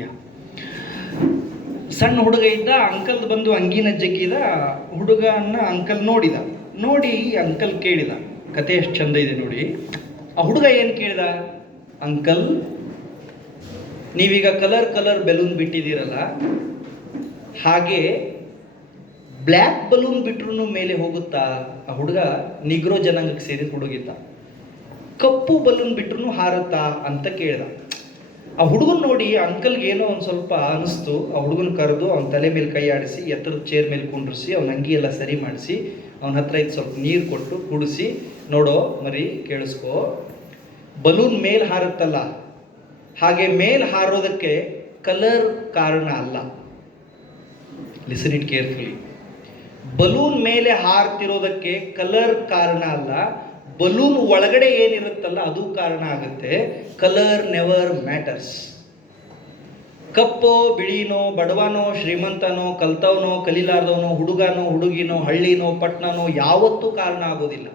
ಯಾ. ಸಣ್ಣ ಹುಡುಗ ಇದ್ದ ಅಂಕಲ್ ಬಂದು ಅಂಗಿನ ಜಗ್ಗಿದ ಹುಡುಗನ ಅಂಕಲ್ ನೋಡಿದ. ನೋಡಿ ಅಂಕಲ್ ಕೇಳಿದ. ಕತೆ ಎಷ್ಟು ಚಂದ ಇದೆ ನೋಡಿ. ಆ ಹುಡುಗ ಏನು ಕೇಳಿದ? ಅಂಕಲ್, ನೀವೀಗ ಕಲರ್ ಕಲರ್ ಬೆಲೂನ್ ಬಿಟ್ಟಿದ್ದೀರಲ್ಲ? ಹಾಗೆ ಬ್ಲ್ಯಾಕ್ ಬಲೂನ್ ಬಿಟ್ರು ಮೇಲೆ ಹೋಗುತ್ತಾ? ಆ ಹುಡುಗ ನಿಗ್ರೋ ಜನಾಂಗಕ್ಕೆ ಸೇರಿದ ಹುಡುಗಿದ್ದ. ಕಪ್ಪು ಬಲೂನ್ ಬಿಟ್ರು ಹಾರುತ್ತಾ ಅಂತ ಕೇಳ್ದ. ಆ ಹುಡುಗನ್ ನೋಡಿ ಅಂಕಲ್ಗೆ ಏನೋ ಒಂದು ಸ್ವಲ್ಪ ಅನಿಸ್ತು. ಆ ಹುಡುಗನ ಕರೆದು ಅವನ ತಲೆ ಮೇಲೆ ಕೈ ಆಡಿಸಿ, ಎತ್ತರದ ಚೇರ್ ಮೇಲೆ ಕುಂಡ್ರಿಸಿ, ಅವನ ಅಂಗಿ ಎಲ್ಲ ಸರಿ ಮಾಡಿಸಿ, ಅವನ ಹತ್ರ ಇದು ಸ್ವಲ್ಪ ನೀರು ಕೊಟ್ಟು ಕುಡಿಸಿ, ನೋಡೋ ಮರಿ ಕೇಳಿಸ್ಕೋ. ಬಲೂನ್ ಮೇಲೆ ಹಾರುತ್ತಲ್ಲ, ಹಾಗೆ ಮೇಲ್ ಹಾರೋದಕ್ಕೆ ಕಲರ್ ಕಾರಣ ಅಲ್ಲ. ಲಿಸನ್ ಇಟ್ ಕೇರ್ಫುಲಿ ಬಲೂನ್ ಮೇಲೆ ಹಾರ್ತಿರೋದಕ್ಕೆ ಕಲರ್ ಕಾರಣ ಅಲ್ಲ. ಬಲೂನ್ ಒಳಗಡೆ ಏನಿರುತ್ತಲ್ಲ ಅದು ಕಾರಣ ಆಗುತ್ತೆ. ಕಲರ್ ನೆವರ್ ಮ್ಯಾಟರ್ಸ್ ಕಪ್ಪೋ, ಬಿಳಿನೋ, ಬಡವನೋ, ಶ್ರೀಮಂತನೋ, ಕಲ್ತವನೋ, ಕಲೀಲಾರ್ದವನೋ, ಹುಡುಗನೋ, ಹುಡುಗಿನೋ, ಹಳ್ಳಿನೋ, ಪಟ್ಟಣನೋ ಯಾವತ್ತೂ ಕಾರಣ ಆಗೋದಿಲ್ಲ.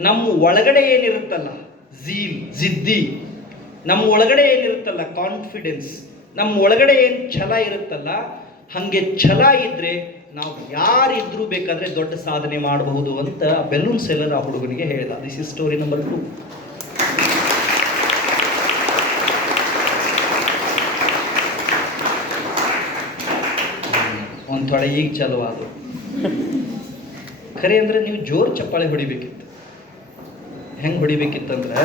ನಮ್ಮ ಒಳಗಡೆ ಏನಿರುತ್ತಲ್ಲ? ಝೀಲ್ ಜಿದ್ದಿ. ನಮ್ಮ ಒಳಗಡೆ ಏನಿರುತ್ತಲ್ಲ? ಕಾನ್ಫಿಡೆನ್ಸ್ ನಮ್ಮ ಒಳಗಡೆ ಏನು ಛಲ ಇರುತ್ತಲ್ಲ? ಹಾಗೆ ಛಲ ಇದ್ರೆ ನಾವು ಯಾರಿದ್ರೂ ಬೇಕಾದರೆ ದೊಡ್ಡ ಸಾಧನೆ ಮಾಡಬಹುದು ಅಂತ ಬೆಲೂನ್ ಸೆಲ್ಲರ್ ಆ ಹುಡುಗನಿಗೆ ಹೇಳಿದ. This is story number two ಒಂದು ಥೊಡೆ ಈಗ ಚಲವಾದು ಖರೆ ಅಂದ್ರೆ ನೀವು ಜೋರು ಚಪ್ಪಾಳೆ ಹೊಡಿಬೇಕಿತ್ತು. ಹೆಂಗೆ ಹೊಡಿಬೇಕಿತ್ತಂದ್ರೆ?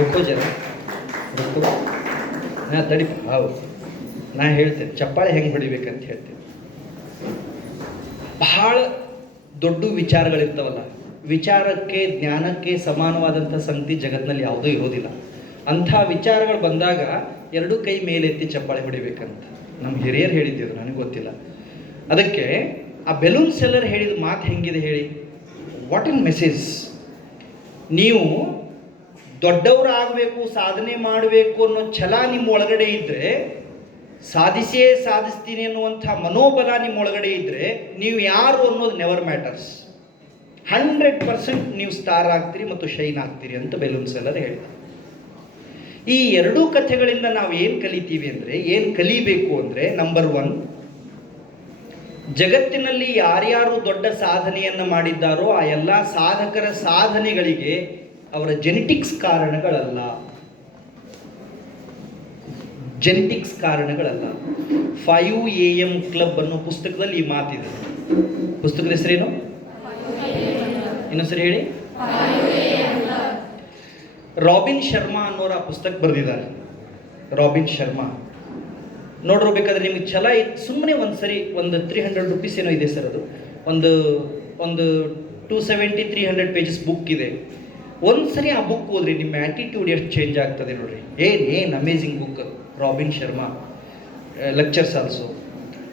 ರುಕೋ ಜನ ರುಕೋ ನಾ ತಡಿ ಹೌದು ನಾ ಹೇಳ್ತೇನೆ, ಚಪ್ಪಾಳೆ ಹೆಂಗೆ ಹೊಡಿಬೇಕಂತ ಹೇಳ್ತೇನೆ. ಬಹಳ ದೊಡ್ಡ ವಿಚಾರಗಳಿರ್ತಾವಲ್ಲ. ವಿಚಾರಕ್ಕೆ, ಜ್ಞಾನಕ್ಕೆ ಸಮಾನವಾದಂಥ ಸಂಗತಿ ಜಗತ್ತಿನಲ್ಲಿ ಯಾವುದೂ ಇರೋದಿಲ್ಲ. ಅಂಥ ವಿಚಾರಗಳು ಬಂದಾಗ ಎರಡು ಕೈ ಮೇಲೆತ್ತಿ ಚಪ್ಪಾಳೆ ಹೊಡಿಬೇಕಂತ. ನಮ್ಮ ಹಿರಿಯರು ಹೇಳಿದ್ದಿದ್ರು ನನಗೆ ಗೊತ್ತಿಲ್ಲ. ಅದಕ್ಕೆ ಆ ಬೆಲೂನ್ ಸೆಲ್ಲರ್ ಹೇಳಿದ ಮಾತು ಹೆಂಗಿದೆ ಹೇಳಿ? ವಾಟ್ ಇನ್ ಮೆಸೇಜ್ ನೀವು ದೊಡ್ಡವರಾಗಬೇಕು, ಸಾಧನೆ ಮಾಡಬೇಕು ಅನ್ನೋ ಛಲ ನಿಮ್ಮ ಒಳಗಡೆ ಇದ್ದರೆ ಸಾಧಿಸಿಯೇ ಸಾಧಿಸ್ತೀನಿ ಅನ್ನುವಂಥ ಮನೋಬಲ ನಿಮ್ಮ ಒಳಗಡೆ ಇದ್ದರೆ ನೀವು ಯಾರು ಅನ್ನೋದು ನೆವರ್ ಮ್ಯಾಟರ್ಸ್ ಹಂಡ್ರೆಡ್ ಪರ್ಸೆಂಟ್ ನೀವು ಸ್ಟಾರ್ ಆಗ್ತೀರಿ ಮತ್ತು ಶೈನ್ ಆಗ್ತೀರಿ ಅಂತ ಬೆಲೂನ್ ಸೆಲ್ಲರ್ ಹೇಳಿದ ಈ ಎರಡೂ ಕಥೆಗಳಿಂದ ನಾವು ಏನು ಕಲಿತೀವಿ ಅಂದರೆ, ಏನು ಕಲಿಬೇಕು ಅಂದರೆ ನಂಬರ್ ಒನ್ ಜಗತ್ತಿನಲ್ಲಿ ಯಾರ್ಯಾರು ದೊಡ್ಡ ಸಾಧನೆಯನ್ನು ಮಾಡಿದ್ದಾರೋ ಆ ಎಲ್ಲ ಸಾಧಕರ ಸಾಧನೆಗಳಿಗೆ ಅವರ ಜೆನೆಟಿಕ್ಸ್ ಕಾರಣಗಳಲ್ಲ. ಜೆನೆಟಿಕ್ಸ್ ಕಾರಣಗಳಲ್ಲ. ಫೈವ್ ಎ ಎಂ ಕ್ಲಬ್ ಅನ್ನೋ ಪುಸ್ತಕದಲ್ಲಿ ಈ ಮಾತಿದೆ ಪುಸ್ತಕದ ಹೆಸರೇನು? ಇನ್ನೊಂದ್ಸರಿ ಹೇಳಿ. ರಾಬಿನ್ ಶರ್ಮಾ ಅನ್ನೋರ ಆ ಪುಸ್ತಕ ಬರೆದಿದ್ದಾರೆ. ರಾಬಿನ್ ಶರ್ಮಾ ನೋಡಿರ್ಬೇಕಾದ್ರೆ ನಿಮ್ಗೆ ಛಲ ಸುಮ್ಮನೆ ಒಂದು ಸರಿ ಒಂದು ತ್ರೀ ಹಂಡ್ರೆಡ್ ರುಪೀಸ್ ಏನೋ ಇದೆ ಸರ್ ಅದು. ಒಂದು ಒಂದು two seventy three hundred pages book ಇದೆ. ಒಂದು ಸರಿ ಆ ಬುಕ್ ಓದ್ರಿ, ನಿಮ್ಮ ಆ್ಯಟಿಟ್ಯೂಡ್ ಎಷ್ಟು ಚೇಂಜ್ ಆಗ್ತದೆ ನೋಡ್ರಿ. ಏನು ಏನು amazing book Robin Sharma lectures also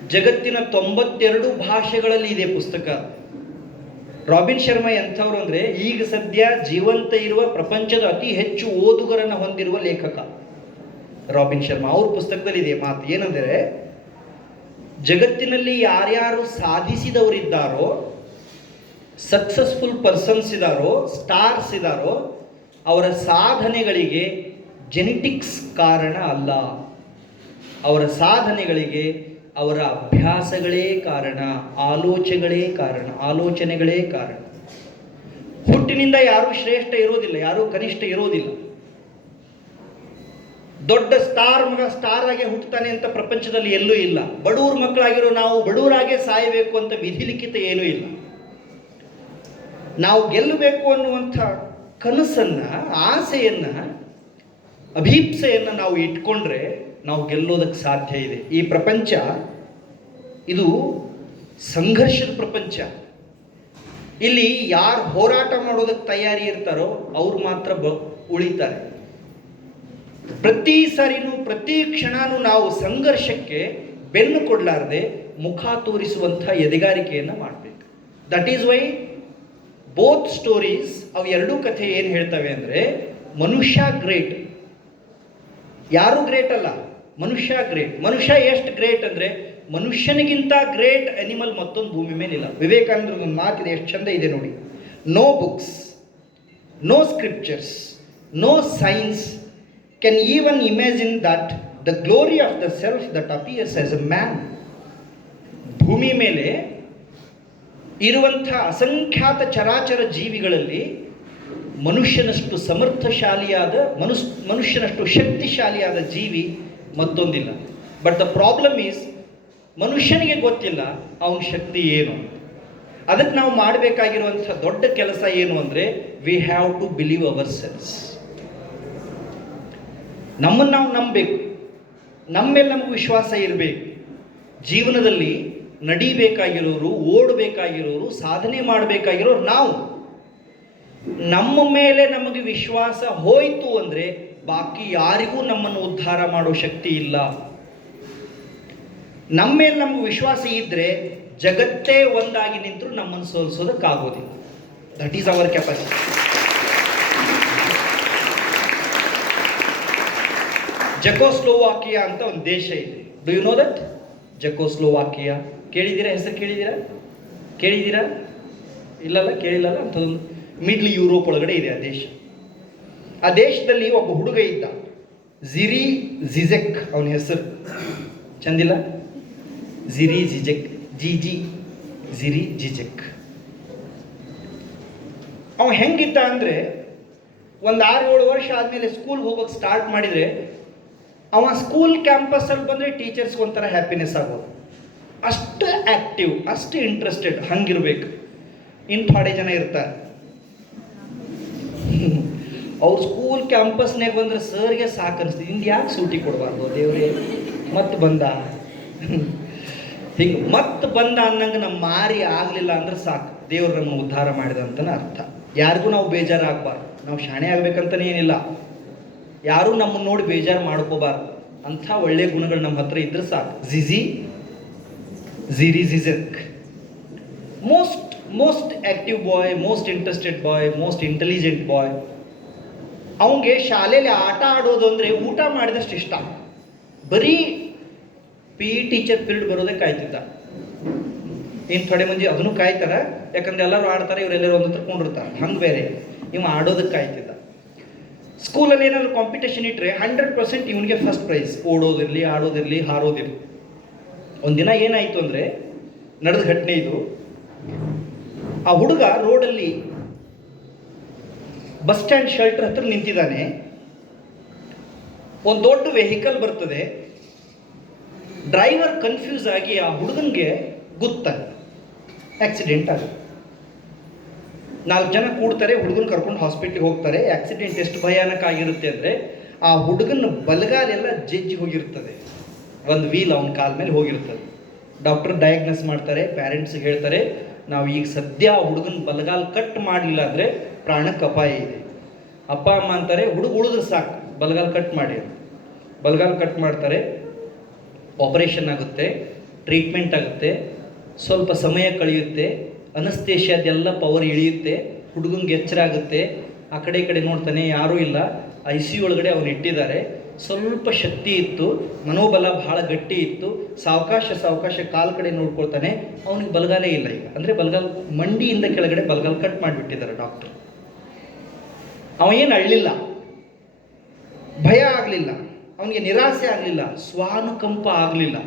ಜಗತ್ತಿನ ತೊಂಬತ್ತೆರಡು ಭಾಷೆಗಳಲ್ಲಿ ಇದೆ ಪುಸ್ತಕ. ರಾಬಿನ್ ಶರ್ಮಾ ಎಂಥವ್ರು ಅಂದರೆ, ಈಗ ಸದ್ಯ ಜೀವಂತ ಇರುವ ಪ್ರಪಂಚದ ಅತಿ ಹೆಚ್ಚು ಓದುಗರನ್ನು ಹೊಂದಿರುವ ಲೇಖಕ ರಾಬಿನ್ ಶರ್ಮಾ. ಅವ್ರ ಪುಸ್ತಕದಲ್ಲಿ ಇದೆ ಮಾತು. ಏನಂದರೆ, ಜಗತ್ತಿನಲ್ಲಿ ಯಾರ್ಯಾರು ಸಾಧಿಸಿದವರಿದ್ದಾರೋ ಸಕ್ಸಸ್ಫುಲ್ ಪರ್ಸನ್ಸ್ ಇದ್ದಾರೋ ಸ್ಟಾರ್ಸ್ ಇದ್ದಾರೋ ಅವರ ಸಾಧನೆಗಳಿಗೆ ಜೆನೆಟಿಕ್ಸ್ ಕಾರಣ ಅಲ್ಲ. ಅವರ ಸಾಧನೆಗಳಿಗೆ ಅವರ ಅಭ್ಯಾಸಗಳೇ ಕಾರಣ ಆಲೋಚನೆಗಳೇ ಕಾರಣ ಆಲೋಚನೆಗಳೇ ಕಾರಣ. ಹುಟ್ಟಿನಿಂದ ಯಾರೂ ಶ್ರೇಷ್ಠ ಇರೋದಿಲ್ಲ, ಯಾರೂ ಕನಿಷ್ಠ ಇರೋದಿಲ್ಲ. ದೊಡ್ಡ ಸ್ಟಾರ್ ಮಗ ಸ್ಟಾರ್ ಆಗಿ ಹುಟ್ಟುತ್ತಾನೆ ಅಂತ ಪ್ರಪಂಚದಲ್ಲಿ ಎಲ್ಲೂ ಇಲ್ಲ. ಬಡವ್ರ ಮಕ್ಕಳಾಗಿರೋ ನಾವು ಬಡೂರಾಗೆ ಸಾಯಬೇಕು ಅಂತ ವಿಧಿಲಿಖಿತ ಏನೂ ಇಲ್ಲ. ನಾವು ಗೆಲ್ಲಬೇಕು ಅನ್ನುವಂಥ ಕನಸನ್ನು, ಆಸೆಯನ್ನು, ಅಭೀಪ್ಸೆಯನ್ನು ನಾವು ಇಟ್ಕೊಂಡ್ರೆ ನಾವು ಗೆಲ್ಲೋದಕ್ಕೆ ಸಾಧ್ಯ ಇದೆ. ಈ ಪ್ರಪಂಚ, ಇದು ಸಂಘರ್ಷದ ಪ್ರಪಂಚ. ಇಲ್ಲಿ ಯಾರು ಹೋರಾಟ ಮಾಡೋದಕ್ಕೆ ತಯಾರಿ ಇರ್ತಾರೋ ಅವ್ರು ಮಾತ್ರ ಬ, ಉಳಿತಾರೆ. ಪ್ರತಿ ಸಾರಿನೂ, ಪ್ರತಿ ಕ್ಷಣನೂ ನಾವು ಸಂಘರ್ಷಕ್ಕೆ ಬೆನ್ನು ಕೊಡಲಾರದೆ ಮುಖ ತೋರಿಸುವಂಥ ಎದೆಗಾರಿಕೆಯನ್ನು ಮಾಡಬೇಕು. That is why both stories ಅವು ಎರಡೂ ಕಥೆ ಏನು ಹೇಳ್ತವೆ ಅಂದರೆ, ಮನುಷ್ಯ ಗ್ರೇಟ್ ಯಾರು ಗ್ರೇಟ್ ಅಲ್ಲ? ಮನುಷ್ಯ ಗ್ರೇಟ್ ಮನುಷ್ಯ ಎಷ್ಟು ಗ್ರೇಟ್ ಅಂದರೆ, ಮನುಷ್ಯನಿಗಿಂತ ಗ್ರೇಟ್ ಅನಿಮಲ್ ಮತ್ತೊಂದು ಭೂಮಿ ಮೇಲಿಲ್ಲ ವಿವೇಕಾನಂದ್ರ ಒಂದು ಮಾತಿದೆ, ಎಷ್ಟು ಚಂದ ಇದೆ ನೋಡಿ. No books no scriptures no science can even imagine that the glory of the self that appears as a man ಭೂಮಿ ಮೇಲೆ ಇರುವಂಥ ಅಸಂಖ್ಯಾತ ಚರಾಚರ ಜೀವಿಗಳಲ್ಲಿ ಮನುಷ್ಯನಷ್ಟು ಸಮರ್ಥಶಾಲಿಯಾದ, ಮನುಸ್, ಮನುಷ್ಯನಷ್ಟು ಶಕ್ತಿಶಾಲಿಯಾದ ಜೀವಿ ಮತ್ತೊಂದಿಲ್ಲ. ಬಟ್ ದ ಪ್ರಾಬ್ಲಮ್ ಈಸ್ ಮನುಷ್ಯನಿಗೆ ಗೊತ್ತಿಲ್ಲ, ಅವನ ಶಕ್ತಿ ಏನು ಅದಕ್ಕೆ ನಾವು ಮಾಡಬೇಕಾಗಿರುವಂಥ ದೊಡ್ಡ ಕೆಲಸ ಏನು ಅಂದರೆ we have to believe ourselves ನಮ್ಮನ್ನು ನಾವು ನಂಬಬೇಕು. ನಮ್ಮ ಮೇಲೆ ನಮಗೆ ವಿಶ್ವಾಸ ಇರಬೇಕು. ಜೀವನದಲ್ಲಿ ನಡಿಬೇಕಾಗಿರೋರು, ಓಡಬೇಕಾಗಿರೋರು, ಸಾಧನೆ ಮಾಡಬೇಕಾಗಿರೋರು ನಾವು. ನಮ್ಮ ಮೇಲೆ ನಮಗೆ ವಿಶ್ವಾಸ ಹೋಯಿತು ಅಂದರೆ ಬಾಕಿ ಯಾರಿಗೂ ನಮ್ಮನ್ನು ಉದ್ಧಾರ ಮಾಡೋ ಶಕ್ತಿ ಇಲ್ಲ. ನಮ್ಮ ಮೇಲೆ ನಮ್ಮ ವಿಶ್ವಾಸ ಇದ್ದರೆ ಜಗತ್ತೇ ಒಂದಾಗಿ ನಿಂತರೂ ನಮ್ಮನ್ನು ಸೋಲಿಸೋದಕ್ಕಾಗೋದಿಲ್ಲ. That is our capacity Czechoslovakia ಅಂತ ಒಂದು ದೇಶ ಇದೆ. Do you know that Czechoslovakia. ಕೇಳಿದ್ದೀರಾ? ಹೆಸರು ಕೇಳಿದ್ದೀರಾ? ಕೇಳಿದ್ದೀರಾ? ಇಲ್ಲಲ್ಲ, ಕೇಳಿಲ್ಲಲ್ಲ, ಅಂಥದ್ದೊಂದು ಮಿಡ್ಲ್ ಯುರೋಪ್ ಒಳಗಡೆ ಇದೆ ಆ ದೇಶ. ಆ ದೇಶದಲ್ಲಿ ಒಬ್ಬ ಹುಡುಗ ಇದ್ದ. ಜಿರಿ ಜಿಜೆಕ್ ಅವನ ಹೆಸರು. ಚಂದಿಲ್ಲ? ಜಿರಿ ಜಿಜೆಕ್ ಜಿ ಜಿ ಜಿರಿ ಜಿಜೆಕ್ ಅವ ಹೆಂಗಿದ್ದ ಅಂದರೆ ಒಂದು ಆರು ಏಳು ವರ್ಷ ಆದಮೇಲೆ ಸ್ಕೂಲ್ಗೆ ಹೋಗೋಕೆ ಸ್ಟಾರ್ಟ್ ಮಾಡಿದರೆ, ಅವ ಸ್ಕೂಲ್ ಕ್ಯಾಂಪಸ್ಸಲ್ಲಿ ಬಂದರೆ ಟೀಚರ್ಸ್ಗೆ ಒಂಥರ ಹ್ಯಾಪಿನೆಸ್ ಆಗೋದು. ಅಷ್ಟು ಆ್ಯಕ್ಟಿವ್ ಅಷ್ಟು ಇಂಟ್ರೆಸ್ಟೆಡ್ ಹಂಗಿರ್ಬೇಕು. ಇನ್ನು ಥೋಡೆ ಜನ ಇರ್ತಾರೆ. ಅವ್ರು ಸ್ಕೂಲ್ ಕ್ಯಾಂಪಸ್ನಾಗ ಬಂದ್ರೆ ಸರ್ಗೆ ಸಾಕು ಹಿಂಗೆ ಯಾಕೆ ಸೂಟಿ ಕೊಡಬಾರ್ದು? ದೇವ್ರಿ, ಮತ್ತೆ ಬಂದ? ಹಿಂಗೆ ಮತ್ತೆ ಬಂದ ಅನ್ನಂಗೆ ನಮ್ಮ ಮಾರಿ ಆಗಲಿಲ್ಲ ಅಂದ್ರೆ ಸಾಕು. ದೇವ್ರು ನಮ್ಮನ್ನು ಉದ್ಧಾರ ಮಾಡಿದ ಅಂತನ ಅರ್ಥ. ಯಾರಿಗೂ ನಾವು ಬೇಜಾರಾಗಬಾರ್ದು ನಾವು ಶಾಣೆ ಆಗ್ಬೇಕಂತನೇ ಏನಿಲ್ಲ. ಯಾರೂ ನಮ್ಮನ್ನು ನೋಡಿ ಬೇಜಾರು ಮಾಡ್ಕೋಬಾರ್ದು. ಅಂಥ ಒಳ್ಳೆಯ ಗುಣಗಳು ನಮ್ಮ ಹತ್ರ ಇದ್ರೆ ಸಾಕು. ಜಿಜಿ ಜಿರಿ Zizek. Most most active boy most interested boy most intelligent boy ಅವನಿಗೆ ಶಾಲೆಯಲ್ಲಿ ಆಟ ಆಡೋದು ಅಂದರೆ ಊಟ ಮಾಡಿದಷ್ಟು ಇಷ್ಟ. ಬರೀ ಪಿ ಇ ಟೀಚರ್ ಪೀರಿಯಡ್ ಬರೋದೇ ಕಾಯ್ತಿದ್ದ. ಇನ್ನು ಥೊಡೆ ಮಂದಿ ಅದನ್ನು ಕಾಯ್ತಾರೆ? ಯಾಕಂದ್ರೆ ಎಲ್ಲರೂ ಆಡ್ತಾರೆ, ಇವರೆಲ್ಲರೂ ಒಂದು ಹತ್ರ ಕೊಂಡಿರ್ತಾರೆ. ಹಂಗೆ ಬೇರೆ. ಇವ ಆಡೋದಕ್ಕೆ ಕಾಯ್ತಿದ್ದ. ಸ್ಕೂಲಲ್ಲಿ ಏನಾದ್ರು ಕಾಂಪಿಟೇಷನ್ ಇಟ್ಟರೆ ಹಂಡ್ರೆಡ್ ಪರ್ಸೆಂಟ್ ಇವನಿಗೆ ಫಸ್ಟ್ ಪ್ರೈಸ್ ಓಡೋದಿರಲಿ, ಆಡೋದಿರಲಿ, ಹಾರೋದಿರಲಿ. ಒಂದಿನ ಏನಾಯಿತು ಅಂದರೆ ನಡೆದ ಘಟನೆ ಇದು. ಆ ಹುಡುಗ ರೋಡಲ್ಲಿ ಬಸ್ ಸ್ಟ್ಯಾಂಡ್ ಶೆಲ್ಟರ್ ಹತ್ರ ನಿಂತಿದ್ದಾನೆ. ಒಂದು ದೊಡ್ಡ ವೆಹಿಕಲ್ ಬರ್ತದೆ. ಡ್ರೈವರ್ ಕನ್ಫ್ಯೂಸ್ ಆಗಿ ಆ ಹುಡುಗನಿಗೆ ಗುತ್ತ. ಆಕ್ಸಿಡೆಂಟ್ ಆಗುತ್ತೆ ನಾಲ್ಕು ಜನ ಕೂಡ್ತಾರೆ, ಹುಡುಗನ ಕರ್ಕೊಂಡು ಹಾಸ್ಪಿಟ್ಲಿಗೆ ಹೋಗ್ತಾರೆ. ಆಕ್ಸಿಡೆಂಟ್ ಎಷ್ಟು ಭಯಾನಕ ಆಗಿರುತ್ತೆ ಅಂದರೆ ಆ ಹುಡುಗನ ಬಲಗಾಲೆಲ್ಲ ಜಜ್ಜಿ ಹೋಗಿರ್ತದೆ. ಒಂದು ವೀಲ್ ಅವನ ಕಾಲ ಮೇಲೆ ಹೋಗಿರ್ತದೆ. ಡಾಕ್ಟರ್ ಡಯಾಗ್ನೋಸ್ ಮಾಡ್ತಾರೆ ಪ್ಯಾರೆಂಟ್ಸ್ಗೆ ಹೇಳ್ತಾರೆ, ನಾವು ಈಗ ಸದ್ಯ ಹುಡುಗನ ಬಲಗಾಲ್ ಕಟ್ ಮಾಡಲಿಲ್ಲ ಅಂದರೆ ಪ್ರಾಣಕ್ಕೆ ಅಪಾಯ ಇದೆ. ಅಪ್ಪ, ಅಮ್ಮ ಅಂತಾರೆ, ಹುಡುಗ ಉಳಿದ್ರೆ ಸಾಕು, ಬಲಗಾಲ್ ಕಟ್ ಮಾಡಿ. ಬಲಗಾಲ್ ಕಟ್ ಮಾಡ್ತಾರೆ ಆಪರೇಷನ್ ಆಗುತ್ತೆ ಟ್ರೀಟ್ಮೆಂಟ್ ಆಗುತ್ತೆ, ಸ್ವಲ್ಪ ಸಮಯ ಕಳೆಯುತ್ತೆ ಅನಸ್ತೇಷಿಯಾದೆಲ್ಲ ಪವರ್ ಇಳಿಯುತ್ತೆ ಹುಡುಗಂಗೆ ಎಚ್ಚರ ಆಗುತ್ತೆ. ಆ ಕಡೆ ಈ ಕಡೆ ನೋಡ್ತಾನೆ, ಯಾರೂ ಇಲ್ಲ ಐ ಸಿ ಒಳಗಡೆ ಅವನು ಇಟ್ಟಿದ್ದಾರೆ. ಸ್ವಲ್ಪ ಶಕ್ತಿ ಇತ್ತು, ಮನೋಬಲ ಬಹಳ ಗಟ್ಟಿ ಇತ್ತು, ಸಾವಕಾಶ ಸಾವಕಾಶ ಕಾಲ್ ಕಡೆ ನೋಡ್ಕೊಳ್ತಾನೆ, ಅವನಿಗೆ ಬಲಗಾಲೇ ಇಲ್ಲ ಈಗ. ಅಂದರೆ ಬಲಗಾಲ್, ಮಂಡಿಯಿಂದ ಕೆಳಗಡೆ ಬಲಗಾಲ್ ಕಟ್ ಮಾಡಿಬಿಟ್ಟಿದ್ದಾರೆ ಡಾಕ್ಟರ್ ಅವ ಏನು ಅಳ್ಳಿಲ್ಲ? ಭಯ ಆಗಲಿಲ್ಲ. ಅವನಿಗೆ ನಿರಾಸೆ ಆಗಲಿಲ್ಲ. ಸ್ವಾನುಕಂಪ ಆಗಲಿಲ್ಲ.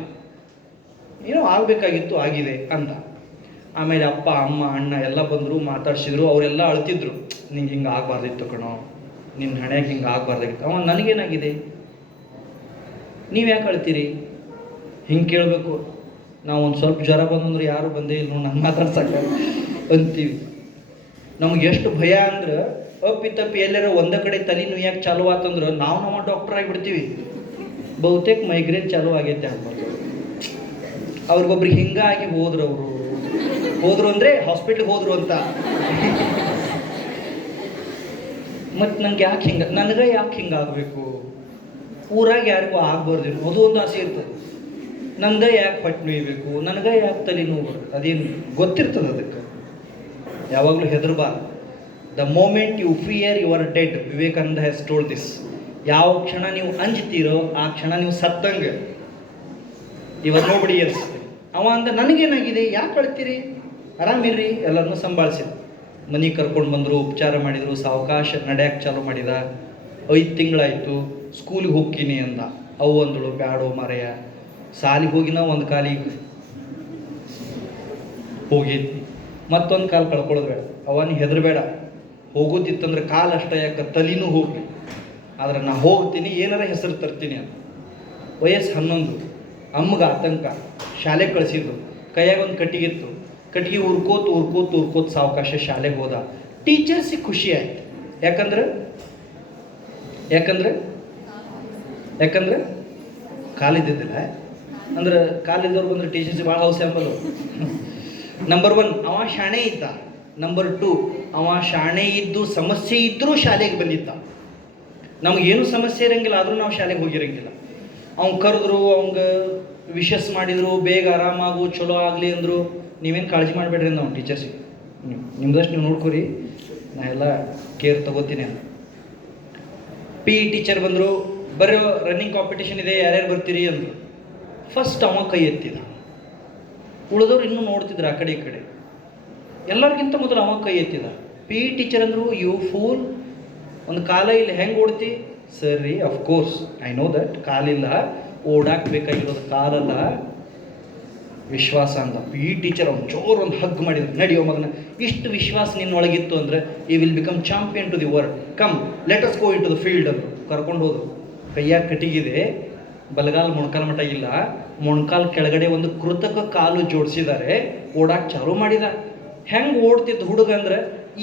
ಏನೋ ಆಗಬೇಕಾಗಿತ್ತು, ಆಗಿದೆ ಅಂತ. ಆಮೇಲೆ ಅಪ್ಪ, ಅಮ್ಮ, ಅಣ್ಣ ಎಲ್ಲ ಬಂದರು, ಮಾತಾಡ್ಸಿದ್ರು, ಅವರೆಲ್ಲ ಅಳ್ತಿದ್ರು. ನಿಂಗೆ ಹಿಂಗೆ ಆಗಬಾರ್ದಿತ್ತು ಕಣೋ. ನಿನ್ನ ಹಣೆಗೆ ಹಿಂಗೆ ಆಗಬಾರ್ದಾಗಿತ್ತು ಅವ ನನಗೇನಾಗಿದೆ? ನೀವು ಯಾಕೆ ಅಳ್ತೀರಿ? ಹಿಂಗೆ ಕೇಳಬೇಕು. ನಾವು ಒಂದು ಸ್ವಲ್ಪ ಜ್ವರ ಬಂದಂದ್ರೆ ಯಾರು ಬಂದೇ ಇಲ್ಲ ನಾನು ಮಾತಾಡ್ಸಕ್ಕೆ ಅಂತೀವಿ. ನಮ್ಗೆ ಎಷ್ಟು ಭಯ ಅಂದ್ರೆ ಅಪ್ಪಿ ತಪ್ಪಿ ಎಲ್ಲಾರ ಒಂದ ಕಡೆ ತಲೆ ನುಯ್ಯಾಕೆ ಚಾಲು ಆತಂದ್ರೆ ನಾವು ನಮ್ಮ ಡಾಕ್ಟರ್ ಆಗಿಬಿಡ್ತೀವಿ. ಬಹುತೇಕ ಮೈಗ್ರೇನ್ ಚಾಲು ಆಗೈತೆ ಅನ್ಬೋದು ಅವ್ರಿಗೊಬ್ರಿಗೆ ಹಿಂಗಾಗಿ ಹೋದ್ರು ಅವರು. ಹೋದ್ರು ಅಂದರೆ ಹಾಸ್ಪಿಟ್ಲಿಗೆ ಹೋದ್ರು ಅಂತ. ಮತ್ತು ನಂಗೆ ಯಾಕೆ ಹಿಂಗೆ, ನನಗೆ ಯಾಕೆ ಹಿಂಗಾಗಬೇಕು ಊರಾಗ ಯಾರಿಗೂ ಆಗ್ಬಾರ್ದು ಅದು ಒಂದು ಆಸೆ ಇರ್ತದೆ. ನಂಗೆ ಯಾಕೆ ಪಟ್ಟು ನೋಯ್ಬೇಕು? ನನಗೆ ಯಾಕೆ ತಲೆ ನೋವು? ಅದೇನು ಗೊತ್ತಿರ್ತದೆ ಅದಕ್ಕೆ. ಯಾವಾಗಲೂ ಹೆದರ್ಬಾ the moment you fear you're dead Vivekananda has told this ಯಾವ ಕ್ಷಣ ನೀವು ಅಂಜ್ತೀರೋ, ಆ ಕ್ಷಣ ನೀವು ಸತ್ತಂಗೆ. ಇವಾಗ ನೋಬಡಿ ಎಲ್ಸ್ ಅವ ಅಂದ, ನನಗೇನಾಗಿದೆ? ಯಾಕೆ ಅಳ್ತೀರಿ? ಆರಾಮಿರ್ರಿ ಎಲ್ಲರನ್ನೂ ಸಂಭಾಳಿಸಿದ ಮನೆಗೆ ಕರ್ಕೊಂಡು ಬಂದರು, ಉಪಚಾರ ಮಾಡಿದರು, ಸಾವಕಾಶ ನಡೆಯಕ್ಕೆ ಚಾಲು ಮಾಡಿದ. ಐದು ತಿಂಗಳಾಯಿತು. ಸ್ಕೂಲಿಗೆ ಹೋಗ್ತೀನಿ ಅಂದ. ಅವು ಅಂದಳು, ಬ್ಯಾಡೋ ಮರೆಯ ಸಾಲಿಗೆ ಹೋಗಿನ ಒಂದು ಕಾಲಿಗೆ ಹೋಗಿದ್ವಿ ಮತ್ತೊಂದು ಕಾಲು ಕಳ್ಕೊಳ್ಳೋದು ಬೇಡ. ಅವನಿಗೆ ಹೆದರಬೇಡ. ಹೋಗೋದಿತ್ತಂದ್ರೆ ಕಾಲು ಅಷ್ಟ, ಯಾಕೆ ತಲಿನೂ ಹೋಗ್ಲಿ. ಆದ್ರೆ ನಾ ಹೋಗ್ತೀನಿ, ಏನಾರ ಹೆಸರು ತರ್ತೀನಿ ಅಂತ. ವಯಸ್ಸು ಹನ್ನೊಂದು, ಅಮ್ಮಗೆ ಆತಂಕ. ಶಾಲೆಗೆ ಕಳಿಸಿದ್ರು ಕೈಯಾಗ ಒಂದು ಕಟ್ಟಿಗೆ ಇತ್ತು. ಕಟ್ಟಿಗೆ ಉರ್ಕೋತ, ಉರ್ಕೋತ್, ಉರ್ಕೋತ ಸಾವಕಾಶ ಶಾಲೆಗೆ ಹೋದ. ಟೀಚರ್ಸಿಗೆ ಖುಷಿ ಆಯ್ತು. ಯಾಕಂದ್ರೆ ಯಾಕಂದ್ರೆ ಯಾಕಂದ್ರೆ ಕಾಲಿದ್ದಿದ್ದಿಲ್ಲ ಅಂದ್ರೆ ಕಾಲಿದ್ದವ್ರು ಬಂದ್ರೆ ಟೀಚರ್ಸ್ ಭಾಳ ಹೌಸ್ ಎಂಬಲು ನಂಬರ್ ಒನ್ ಅವ ಶಾಣೆ ಇದ್ದ. ನಂಬರ್ ಟು ಅವ ಶಾಣೆ ಇದ್ದು ಸಮಸ್ಯೆ ಇದ್ದರೂ ಶಾಲೆಗೆ ಬಂದಿದ್ದ. ನಮಗೇನು ಸಮಸ್ಯೆ ಇರಂಗಿಲ್ಲ, ಆದರೂ ನಾವು ಶಾಲೆಗೆ ಹೋಗಿರಂಗಿಲ್ಲ. ಅವ್ನು ಕರೆದ್ರು, ಅವಂಗ ವಿಶಸ್ ಮಾಡಿದ್ರು, ಬೇಗ ಆರಾಮಾಗು, ಚಲೋ ಆಗಲಿ ಅಂದರು. ನೀವೇನು ಕಾಳಜಿ ಮಾಡಬೇಡ್ರಿ ನಾವು ಟೀಚರ್ಸಿಗೆ ನಿಮ್ದಷ್ಟು ನೀವು ನೋಡ್ಕೊರಿ, ನಾ ಎಲ್ಲ ಕೇರ್ ತಗೋತೀನಿ ಅಂತ ಪಿ ಇ ಟೀಚರ್ ಬಂದರು ಬರೋ ರನ್ನಿಂಗ್ ಕಾಂಪಿಟೇಷನ್ ಇದೆ, ಯಾರ್ಯಾರು ಬರ್ತೀರಿ ಅಂದರು. ಫಸ್ಟ್ ಅವ ಕೈ ಎತ್ತಿದ. ಉಳಿದವ್ರು ಇನ್ನೂ ನೋಡ್ತಿದ್ರು ಆ ಕಡೆ ಈ ಕಡೆ. ಎಲ್ಲರಿಗಿಂತ ಮೊದಲು ಅವ ಕೈ ಎತ್ತಿದ. ಪಿ ಇ ಟೀಚರ್ ಅಂದರು ಯು ಫೂಲ್ ಒಂದು ಕಾಲ ಇಲ್ಲಿ ಹೆಂಗೆ ಓಡ್ತಿ? ಸರಿ of course I know that ಕಾಲಿಲ್ಲ. ಓಡಾಕ್ ಬೇಕಾಗಿರೋದು ಕಾಲಲ್ಲ. ವಿಶ್ವಾಸ ಅಂತ. ಪಿ ಇ ಟೀಚರ್ ಅವ್ನು ಜೋರು ಒಂದು ಹಗ್ ಮಾಡಿದ್ರು ನಡೆಯೋ ಮಗನ, ಇಷ್ಟು ವಿಶ್ವಾಸ ನಿನ್ನೊಳಗಿತ್ತು ಅಂದರೆ ಈ will become champion to the world come let us go into the field ಅಂದರು. ಕರ್ಕೊಂಡು ಹೋದ್ರು. ಕೈಯಾಗ ಕಟ್ಟಿಗಿದೆ, ಬಲಗಾಲ್ ಮೊಣಕಾಲು ಮಟ ಇಲ್ಲ. ಮೊಣಕಾಲು ಕೆಳಗಡೆ ಒಂದು ಕೃತಕ ಕಾಲು ಜೋಡಿಸಿದ್ದಾರೆ, ಓಡಾಕ್ ಚಾಲು ಮಾಡಿದ. ಹೆಂಗೆ ಓಡ್ತಿದ್ದ ಹುಡುಗ ಅಂದ್ರೆ,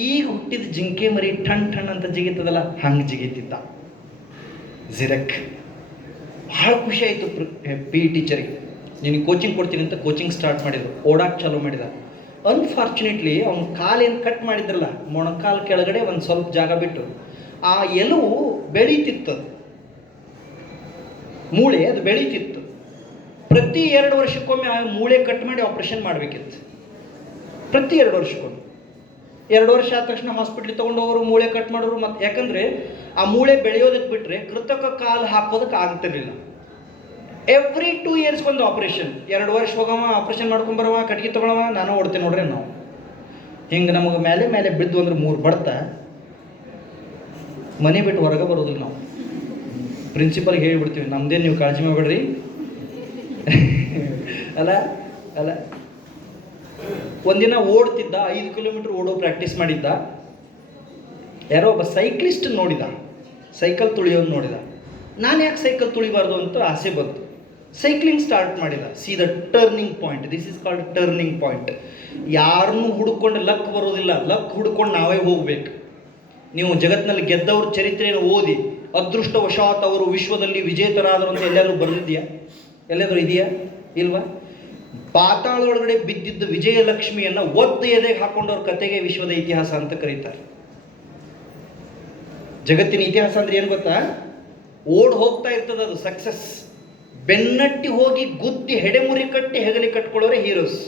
ಈಗ ಹುಟ್ಟಿದ ಜಿಂಕೆ ಮರಿ ಠಣ್ ಠಣ್ ಅಂತ ಜಿಗಿತದಲ್ಲ, ಹಂಗೆ ಜಿಗಿತಿದ್ದ. ಜಿರಕ್ ಭಾಳ ಖುಷಿ ಆಯಿತು ಪಿ ಟೀಚರಿಗೆ ನಿನಗೆ ಕೋಚಿಂಗ್ ಕೊಡ್ತೀನಿ ಅಂತ ಕೋಚಿಂಗ್ ಸ್ಟಾರ್ಟ್ ಮಾಡಿದ್ರು. ಓಡಾಕ್ ಚಾಲು ಮಾಡಿದ. ಅನ್ಫಾರ್ಚುನೇಟ್ಲಿ ಅವ್ನ ಕಾಲೇನು ಕಟ್ ಮಾಡಿದ್ರಲ್ಲ, ಮೊಣಕಾಲು ಕೆಳಗಡೆ ಒಂದು ಸ್ವಲ್ಪ ಜಾಗ ಬಿಟ್ಟು, ಆ ಎಲುವು ಬೆಳೀತಿತ್ತು ಮೂಳೆ ಅದು ಬೆಳೀತಿತ್ತು. ಪ್ರತಿ ಎರಡು ವರ್ಷಕ್ಕೊಮ್ಮೆ ಆ ಮೂಳೆ ಕಟ್ ಮಾಡಿ ಆಪ್ರೇಷನ್ ಮಾಡಬೇಕಿತ್ತು. ಪ್ರತಿ ಎರಡು ವರ್ಷಕ್ಕೊಮ್ಮೆ. ಎರಡು ವರ್ಷ ಆದ ತಕ್ಷಣ ಹಾಸ್ಪಿಟ್ಲಿಗೆ ತೊಗೊಂಡು ಹೋಗೋರು ಮೂಳೆ ಕಟ್ ಮಾಡೋರು ಮತ್ತು ಯಾಕಂದರೆ ಆ ಮೂಳೆ ಬೆಳೆಯೋದಕ್ಕೆ ಬಿಟ್ಟರೆ ಕೃತಕ ಕಾಲು ಹಾಕೋದಕ್ಕೆ ಆಗ್ತಿರ್ಲಿಲ್ಲ. ಎವ್ರಿ ಟೂ ಇಯರ್ಸ್ ಒಂದು ಆಪ್ರೇಷನ್ ಎರಡು ವರ್ಷ ಹೋಗವ ಆಪ್ರೇಷನ್ ಮಾಡ್ಕೊಂಬರವ ಕಟ್ಗೆ ತೊಗೊಳವ, ನಾನು ಓಡ್ತೀನಿ ನೋಡ್ರಿ ನಾವು. ಹಿಂಗೆ ನಮಗೆ ಮೇಲೆ ಮೇಲೆ ಬಿದ್ದು ಅಂದ್ರೆ ಮೂರು ಬಡ್ತ. ಮನೆ ಬಿಟ್ಟು ಹೊರಗೆ ಬರೋದಿಲ್ಲ ನಾವು. ಪ್ರಿನ್ಸಿಪಲ್ಗೆ ಹೇಳಿಬಿಡ್ತೀವಿ ನಮ್ದೇನು ನೀವು ಕಾಳಜಿ ಮಾಡಬೇಡ್ರಿ. ಅಲ್ಲ ಅಲ್ಲ. ಒಂದಿನ ಓಡ್ತಿದ್ದ, ಐದು ಕಿಲೋಮೀಟರ್ ಓಡೋ ಪ್ರಾಕ್ಟೀಸ್ ಮಾಡಿದ್ದ. ಯಾರೋ ಒಬ್ಬ ಸೈಕ್ಲಿಸ್ಟ್ ನೋಡಿದ ಸೈಕಲ್ ತುಳಿಯೋದು ನೋಡಿದ. ನಾನು ಯಾಕೆ ಸೈಕಲ್ ತುಳಿಬಾರ್ದು ಅಂತ ಆಸೆ ಬಂತು. ಸೈಕ್ಲಿಂಗ್ ಸ್ಟಾರ್ಟ್ ಮಾಡಿದ see the turning point this is called turning point ಯಾರನ್ನು ಹುಡುಕೊಂಡು ಲಕ್ ಬರೋದಿಲ್ಲ. ಲಕ್ ಹುಡ್ಕೊಂಡು ನಾವೇ ಹೋಗ್ಬೇಕು. ನೀವು ಜಗತ್ತಿನಲ್ಲಿ ಗೆದ್ದವ್ರ ಚರಿತ್ರೆಯನ್ನು ಓದಿ ಅದೃಷ್ಟವಶಾತ್ ಅವರು ವಿಶ್ವದಲ್ಲಿ ವಿಜೇತರಾದರು ಅಂತ ಎಲ್ಲಾದ್ರೂ ಬರೆದಿದೆಯಾ ಎಲ್ಲಾದರೂ ಇದೆಯಾ? ಇಲ್ವಾ? ಪಾತಾಳದೊಳಗಡೆ ಬಿದ್ದಿದ್ದ ವಿಜಯಲಕ್ಷ್ಮಿಯನ್ನು ಒದ್ದು ಎದೆಗೆ ಹಾಕೊಂಡವ್ರ ಕತೆಗೆ ವಿಶ್ವದ ಇತಿಹಾಸ ಅಂತ ಕರೀತಾರೆ. ಜಗತ್ತಿನ ಇತಿಹಾಸ ಅಂದ್ರೆ ಏನು ಗೊತ್ತಾ? ಓಡ್ ಹೋಗ್ತಾ ಇರ್ತದ ಅದು ಸಕ್ಸಸ್ ಬೆನ್ನಟ್ಟಿ ಹೋಗಿ ಗುದ್ದಿ ಹೆಡೆಮುರಿ ಕಟ್ಟಿ ಹೆಗಲಿ ಕಟ್ಕೊಳ್ಳೋರೆ ಹೀರೋಸ್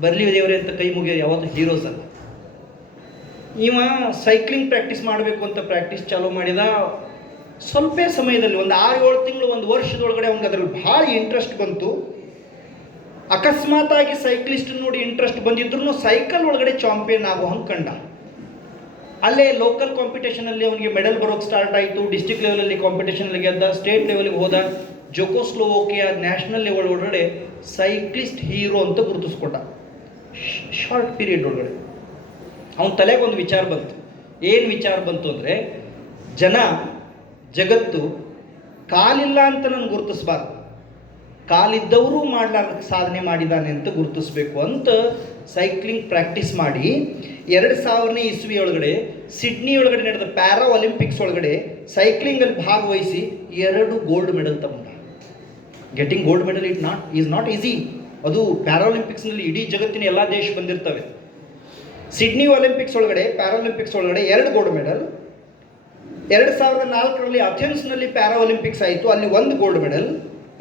ಬರ್ಲಿ ದೇವರೇ ಅಂತ ಕೈ ಮುಗಿಯೋರು ಯಾವತ್ತು ಹೀರೋಸ್ ಅಲ್ಲ. ಇವ ಸೈಕ್ಲಿಂಗ್ ಪ್ರಾಕ್ಟೀಸ್ ಮಾಡಬೇಕು ಅಂತ ಪ್ರಾಕ್ಟೀಸ್ ಚಾಲೂ ಮಾಡಿದ ಸ್ವಲ್ಪ ಸಮಯದಲ್ಲಿ ಒಂದು ಆರು ಏಳು ತಿಂಗಳು, ಒಂದು ವರ್ಷದೊಳಗಡೆ ಅವ್ನಿಗೆ ಅದರಲ್ಲಿ ಭಾಳ ಇಂಟ್ರೆಸ್ಟ್ ಬಂತು. ಅಕಸ್ಮಾತ್ ಆಗಿ ಸೈಕ್ಲಿಸ್ಟ್ ನೋಡಿ ಇಂಟ್ರೆಸ್ಟ್ ಬಂದಿದ್ರು ಸೈಕಲ್ ಒಳಗಡೆ ಚಾಂಪಿಯನ್ ಆಗೋ ಹಂಗೆ ಕಂಡ. ಅಲ್ಲೇ ಲೋಕಲ್ ಕಾಂಪಿಟೇಷನಲ್ಲಿ ಅವನಿಗೆ ಮೆಡಲ್ ಬರೋಕ್ಕೆ ಸ್ಟಾರ್ಟ್ ಆಯಿತು. ಡಿಸ್ಟಿಕ್ ಲೆವೆಲಲ್ಲಿ ಕಾಂಪಿಟೇಷನಲ್ಲಿ ಗೆದ್ದ ಸ್ಟೇಟ್ ಲೆವೆಲ್ಗೆ ಹೋದ, ಜೊಕೋಸ್ಲೋವೋಕಿಯಾ ನ್ಯಾಷನಲ್ ಲೆವೆಲ್ ಒಳಗಡೆ ಸೈಕ್ಲಿಸ್ಟ್ ಹೀರೋ ಅಂತ ಗುರುತಿಸ್ಕೊಟ್ಟ ಶಾರ್ಟ್ ಪೀರಿಯಡ್ ಒಳಗಡೆ. ಅವನ ತಲೆಗೆ ಒಂದು ವಿಚಾರ ಬಂತು. ಏನು ವಿಚಾರ ಬಂತು ಅಂದರೆ, ಜನ ಜಗತ್ತು ಕಾಲಿಲ್ಲ ಅಂತ ನಾನು ಗುರುತಿಸ್ಬಾರ್ದು. ಕಾಲಿದ್ದವರು ಮಾಡಲಾರ್ದ ಸಾಧನೆ ಮಾಡಿದ್ದಾನೆ ಅಂತ ಗುರುತಿಸ್ಬೇಕು ಅಂತ ಸೈಕ್ಲಿಂಗ್ ಪ್ರಾಕ್ಟೀಸ್ ಮಾಡಿ ಎರಡು ಸಾವಿರನೇ ಇಸ್ವಿ ಒಳಗಡೆ ಸಿಡ್ನಿ ಒಳಗಡೆ ನಡೆದ ಪ್ಯಾರಾ ಒಲಿಂಪಿಕ್ಸ್ ಒಳಗಡೆ ಸೈಕ್ಲಿಂಗಲ್ಲಿ ಭಾಗವಹಿಸಿ ಎರಡು ಗೋಲ್ಡ್ ಮೆಡಲ್ ತಗೊಂಡ. Getting gold medal it not is not easy ಅದು ಪ್ಯಾರಾಲಿಂಪಿಕ್ಸ್ನಲ್ಲಿ ಇಡೀ ಜಗತ್ತಿನ ಎಲ್ಲ ದೇಶ ಬಂದಿರ್ತವೆ. ಸಿಡ್ನಿ ಒಲಿಂಪಿಕ್ಸ್ ಒಳಗಡೆ ಪ್ಯಾರಾಲಿಂಪಿಕ್ಸ್ ಒಳಗಡೆ ಎರಡು ಗೋಲ್ಡ್ ಮೆಡಲ್ ಎರಡು ಸಾವಿರದ ನಾಲ್ಕರಲ್ಲಿ ಅಥೆನ್ಸ್ನಲ್ಲಿ ಪ್ಯಾರಾ ಒಲಿಂಪಿಕ್ಸ್ ಆಯಿತು, ಅಲ್ಲಿ ಒಂದು ಗೋಲ್ಡ್ ಮೆಡಲ್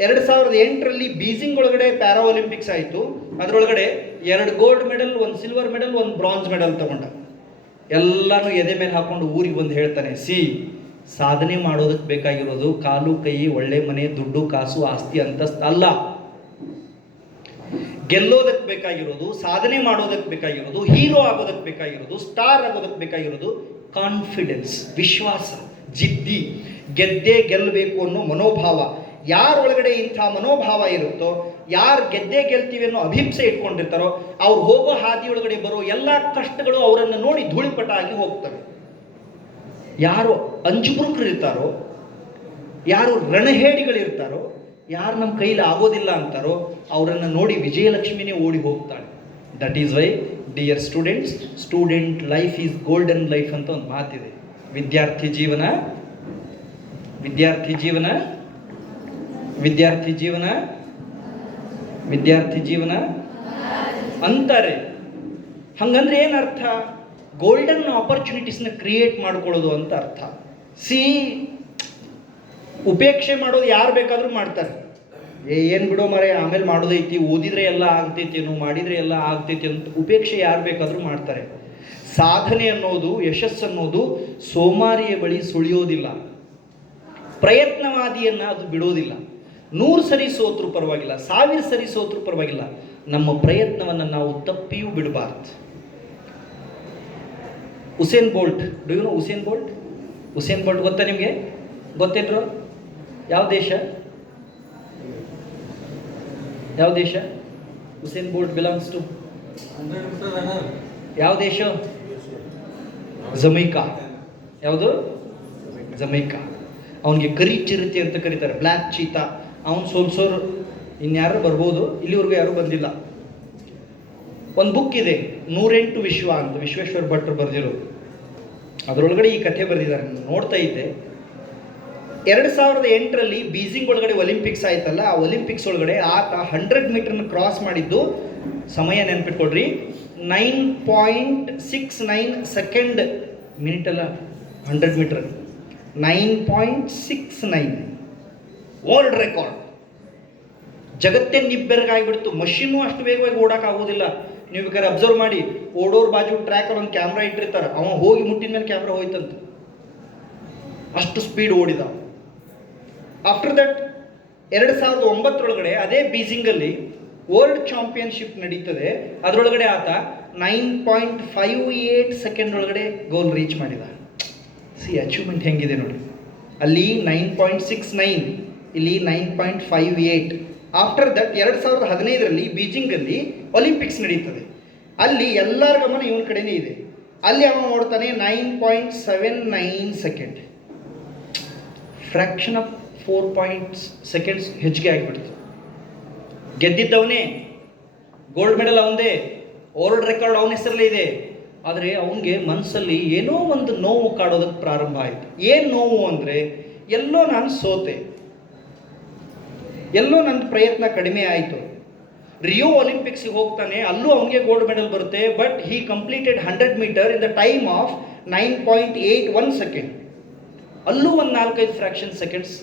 ಎರಡು ಸಾವಿರದ ಎಂಟರಲ್ಲಿ ಬೀಜಿಂಗ್ ಒಳಗಡೆ ಪ್ಯಾರಾ ಒಲಿಂಪಿಕ್ಸ್ ಆಯಿತು, ಅದರೊಳಗಡೆ ಎರಡು ಗೋಲ್ಡ್ ಮೆಡಲ್ ಒಂದು ಸಿಲ್ವರ್ ಮೆಡಲ್ ಒಂದು ಬ್ರಾಂಜ್ ಮೆಡಲ್ ತಗೊಂಡ. ಎಲ್ಲನೂ ಎದೆ ಮೇಲೆ ಹಾಕೊಂಡು ಊರಿಗೆ ಬಂದು ಹೇಳ್ತಾನೆ, ಸಿ, ಸಾಧನೆ ಮಾಡೋದಕ್ಕೆ ಬೇಕಾಗಿರೋದು ಕಾಲು, ಕೈ, ಒಳ್ಳೆ ಮನೆ, ದುಡ್ಡು, ಕಾಸು, ಆಸ್ತಿ, ಅಂತಸ್ತು ಅಲ್ಲ. ಗೆಲ್ಲೋದಕ್ಕೆ ಬೇಕಾಗಿರೋದು, ಸಾಧನೆ ಮಾಡೋದಕ್ಕೆ ಬೇಕಾಗಿರೋದು, ಹೀರೋ ಆಗೋದಕ್ಕೆ ಬೇಕಾಗಿರೋದು, ಸ್ಟಾರ್ ಆಗೋದಕ್ಕೆ ಬೇಕಾಗಿರೋದು ಕಾನ್ಫಿಡೆನ್ಸ್ ವಿಶ್ವಾಸ, ಜಿದ್ದಿ, ಗೆದ್ದೇ ಗೆಲ್ಲಬೇಕು ಅನ್ನೋ ಮನೋಭಾವ. ಯಾರೊಳಗಡೆ ಇಂಥ ಮನೋಭಾವ ಇರುತ್ತೋ, ಯಾರು ಗೆದ್ದೇ ಗೆಲ್ತೀವಿ ಅನ್ನೋ ಅಭಿಪ್ಸೆ ಇಟ್ಕೊಂಡಿರ್ತಾರೋ, ಅವ್ರು ಹೋಗೋ ಹಾದಿಯೊಳಗಡೆ ಬರೋ ಎಲ್ಲ ಕಷ್ಟಗಳು ಅವರನ್ನು ನೋಡಿ ಧೂಳಿಪಟ ಆಗಿ ಹೋಗ್ತವೆ. ಯಾರು ಅಂಜುಬುರುಕರಿರ್ತಾರೋ ಯಾರು ರಣಹೇಡಿಗಳಿರ್ತಾರೋ, ಯಾರು ನಮ್ಮ ಕೈಲಿ ಆಗೋದಿಲ್ಲ ಅಂತಾರೋ, ಅವರನ್ನು ನೋಡಿ ವಿಜಯಲಕ್ಷ್ಮಿನೇ ಓಡಿ ಹೋಗ್ತಾಳೆ. That is why dear students student life is golden life ಅಂತ ಒಂದು ಮಾತಿದೆ ವಿದ್ಯಾರ್ಥಿ ಜೀವನ ವಿದ್ಯಾರ್ಥಿ ಜೀವನ ವಿದ್ಯಾರ್ಥಿ ಜೀವನ ವಿದ್ಯಾರ್ಥಿ ಜೀವನ ಅಂತಾರೆ. ಹಂಗಂದ್ರೆ ಏನು ಅರ್ಥ? ಗೋಲ್ಡನ್ ಆಪರ್ಚುನಿಟೀಸ್ನ ಕ್ರಿಯೇಟ್ ಮಾಡ್ಕೊಳ್ಳೋದು ಅಂತ ಅರ್ಥ. ಸಿ ಉಪೇಕ್ಷೆ ಮಾಡೋದು ಯಾರು ಬೇಕಾದರೂ ಮಾಡ್ತಾರೆ. ಏನು ಬಿಡೋ ಮರೆ ಆಮೇಲೆ ಮಾಡೋದೈತಿ, ಓದಿದ್ರೆ ಎಲ್ಲ ಆಗ್ತೈತೇನು ಮಾಡಿದರೆ ಎಲ್ಲ ಆಗ್ತೈತಿ ಅಂತ ಉಪೇಕ್ಷೆ ಯಾರು ಬೇಕಾದರೂ ಮಾಡ್ತಾರೆ. ಸಾಧನೆ ಅನ್ನೋದು, ಯಶಸ್ಸು ಅನ್ನೋದು ಸೋಮಾರಿಯ ಬಳಿ ಸುಳಿಯೋದಿಲ್ಲ. ಪ್ರಯತ್ನವಾದಿಯನ್ನು ಅದು ಬಿಡೋದಿಲ್ಲ. ನೂರು ಸರಿ ಸೋತ್ರೂ ಪರವಾಗಿಲ್ಲ, ಸಾವಿರ ಸರಿ ಸೋತ್ರೂ ಪರವಾಗಿಲ್ಲ. ನಮ್ಮ ಪ್ರಯತ್ನವನ್ನು ನಾವು ತಪ್ಪಿಯೂ ಬಿಡಬಾರ್ದು. Usain Bolt do you know Usain Bolt Usain Bolt ಗೊತ್ತಾ ನಿಮಗೆ? ಗೊತ್ತಿದ್ರು ಯಾವ ದೇಶ? ಯಾವ ದೇಶ? ಹುಸೇನ್ ಬೋಲ್ಟ್ ಬಿಲಾಂಗ್ಸ್ ಟು ಯಾವ ದೇಶ? ಜಮೈಕಾ ಯಾವುದು? ಜಮೈಕಾ ಅವನಿಗೆ ಕರಿ ಚಿರತೆ ಅಂತ ಕರೀತಾರೆ ಬ್ಲ್ಯಾಕ್ ಚೀತಾ ಅವನು ಸೋಲ್ಸೋರು. ಇನ್ಯಾರು ಬರ್ಬೋದು? ಇಲ್ಲಿವರೆಗೂ ಯಾರೂ ಬಂದಿಲ್ಲ. ಒಂದು ಬುಕ್ ಇದೆ, ನೂರೆಂಟು ವಿಶ್ವ ಅಂತ, ವಿಶ್ವೇಶ್ವರ ಭಟ್ರು ಬರೆದಿರೋದು. ಅದರೊಳಗಡೆ ಈ ಕಥೆ ಬರೆದಿದ್ದಾರೆ, ನೋಡ್ತಾ ಇದ್ದೆ. ಎರಡು ಸಾವಿರದ ಎಂಟರಲ್ಲಿ ಬೀಜಿಂಗ್ ಒಳಗಡೆ ಒಲಿಂಪಿಕ್ಸ್ ಆಯ್ತಲ್ಲ, ಆ ಒಲಿಂಪಿಕ್ಸ್ ಒಳಗಡೆ ಆತ ಹಂಡ್ರೆಡ್ ಮೀಟರ್ನ ಕ್ರಾಸ್ ಮಾಡಿದ್ದು, ಸಮಯ ನೆನ್ಪಿಟ್ಕೊಡ್ರಿ, nine point six nine second minute ಅಲ್ಲ hundred metre. Nine point six nine. World record. ಜಗತ್ತೇ ನಿಬ್ಬೆರಗಾಗಿಬಿಡ್ತು ಮಷೀನು ಅಷ್ಟು ವೇಗವಾಗಿ ಓಡೋಕ್ಕಾಗೋದಿಲ್ಲ ನೀವು ಬೇಕಾದ್ರೆ ಅಬ್ಸರ್ವ್ ಮಾಡಿ, ಓಡೋರ್ ಬಾಜು ಟ್ರ್ಯಾಕರ್ ಒಂದು ಕ್ಯಾಮ್ರಾ ಇಟ್ಟಿರ್ತಾರೆ, ಅವ ಹೋಗಿ ಮುಟ್ಟಿದ ಮೇಲೆ ಕ್ಯಾಮ್ರಾ ಹೋಯ್ತಂತ. ಅಷ್ಟು ಸ್ಪೀಡ್ ಓಡಿದ. ಆಫ್ಟರ್ ದಟ್ ಎರಡು ಸಾವಿರದ ಒಂಬತ್ತರೊಳಗಡೆ ಅದೇ ಬೀಜಿಂಗಲ್ಲಿ ವರ್ಲ್ಡ್ ಚಾಂಪಿಯನ್ಶಿಪ್ ನಡೀತದೆ. ಅದರೊಳಗಡೆ ಆತ nine point five eight second ಒಳಗಡೆ ಗೋಲ್ ರೀಚ್ ಮಾಡಿದ. ಸಿ ಅಚೀವ್ಮೆಂಟ್ ಹೆಂಗಿದೆ ನೋಡಿ. ಅಲ್ಲಿ ನೈನ್ ಪಾಯಿಂಟ್ ಸಿಕ್ಸ್ ನೈನ್ ಇಲ್ಲಿ nine point five eight after that ಎರಡು ಸಾವಿರದ ಹದಿನೈದರಲ್ಲಿ ಬೀಜಿಂಗಲ್ಲಿ ಒಲಿಂಪಿಕ್ಸ್ ನಡೀತದೆ. ಅಲ್ಲಿ ಎಲ್ಲರ ಗಮನ ಇವನ ಕಡೆನೇ ಇದೆ. ಅಲ್ಲಿ ಅವನು ನೋಡ್ತಾನೆ nine point seven nine second fraction of four points seconds ಹೆಚ್ಚಿಗೆ ಆಗಿಬಿಡ್ತು. ಗೆದ್ದಿದ್ದವನೇ ಗೋಲ್ಡ್ ಮೆಡಲ್ ಅವನದೇ ವರ್ಲ್ಡ್ ರೆಕಾರ್ಡ್ ಅವನ ಹೆಸರಲ್ಲೇ ಇದೆ. ಆದರೆ ಅವನಿಗೆ ಮನಸ್ಸಲ್ಲಿ ಏನೋ ಒಂದು ನೋವು ಕಾಡೋದಕ್ಕೆ ಪ್ರಾರಂಭ ಆಯಿತು. ಏನು ನೋವು ಅಂದರೆ, ಎಲ್ಲೋ ನಾನು ಸೋತೆ, ಎಲ್ಲೋ ನನ್ನ ಪ್ರಯತ್ನ ಕಡಿಮೆ ಆಯಿತು. ರಿಯೋ ಒಲಿಂಪಿಕ್ಸ್ಗೆ ಹೋಗ್ತಾನೆ, ಅಲ್ಲೂ ಅವನಿಗೆ ಗೋಲ್ಡ್ ಮೆಡಲ್ ಬರುತ್ತೆ but he completed hundred metre in the time of nine point eight one second ಅಲ್ಲೂ ಒಂದು ನಾಲ್ಕೈದು ಫ್ರ್ಯಾಕ್ಷನ್ ಸೆಕೆಂಡ್ಸ್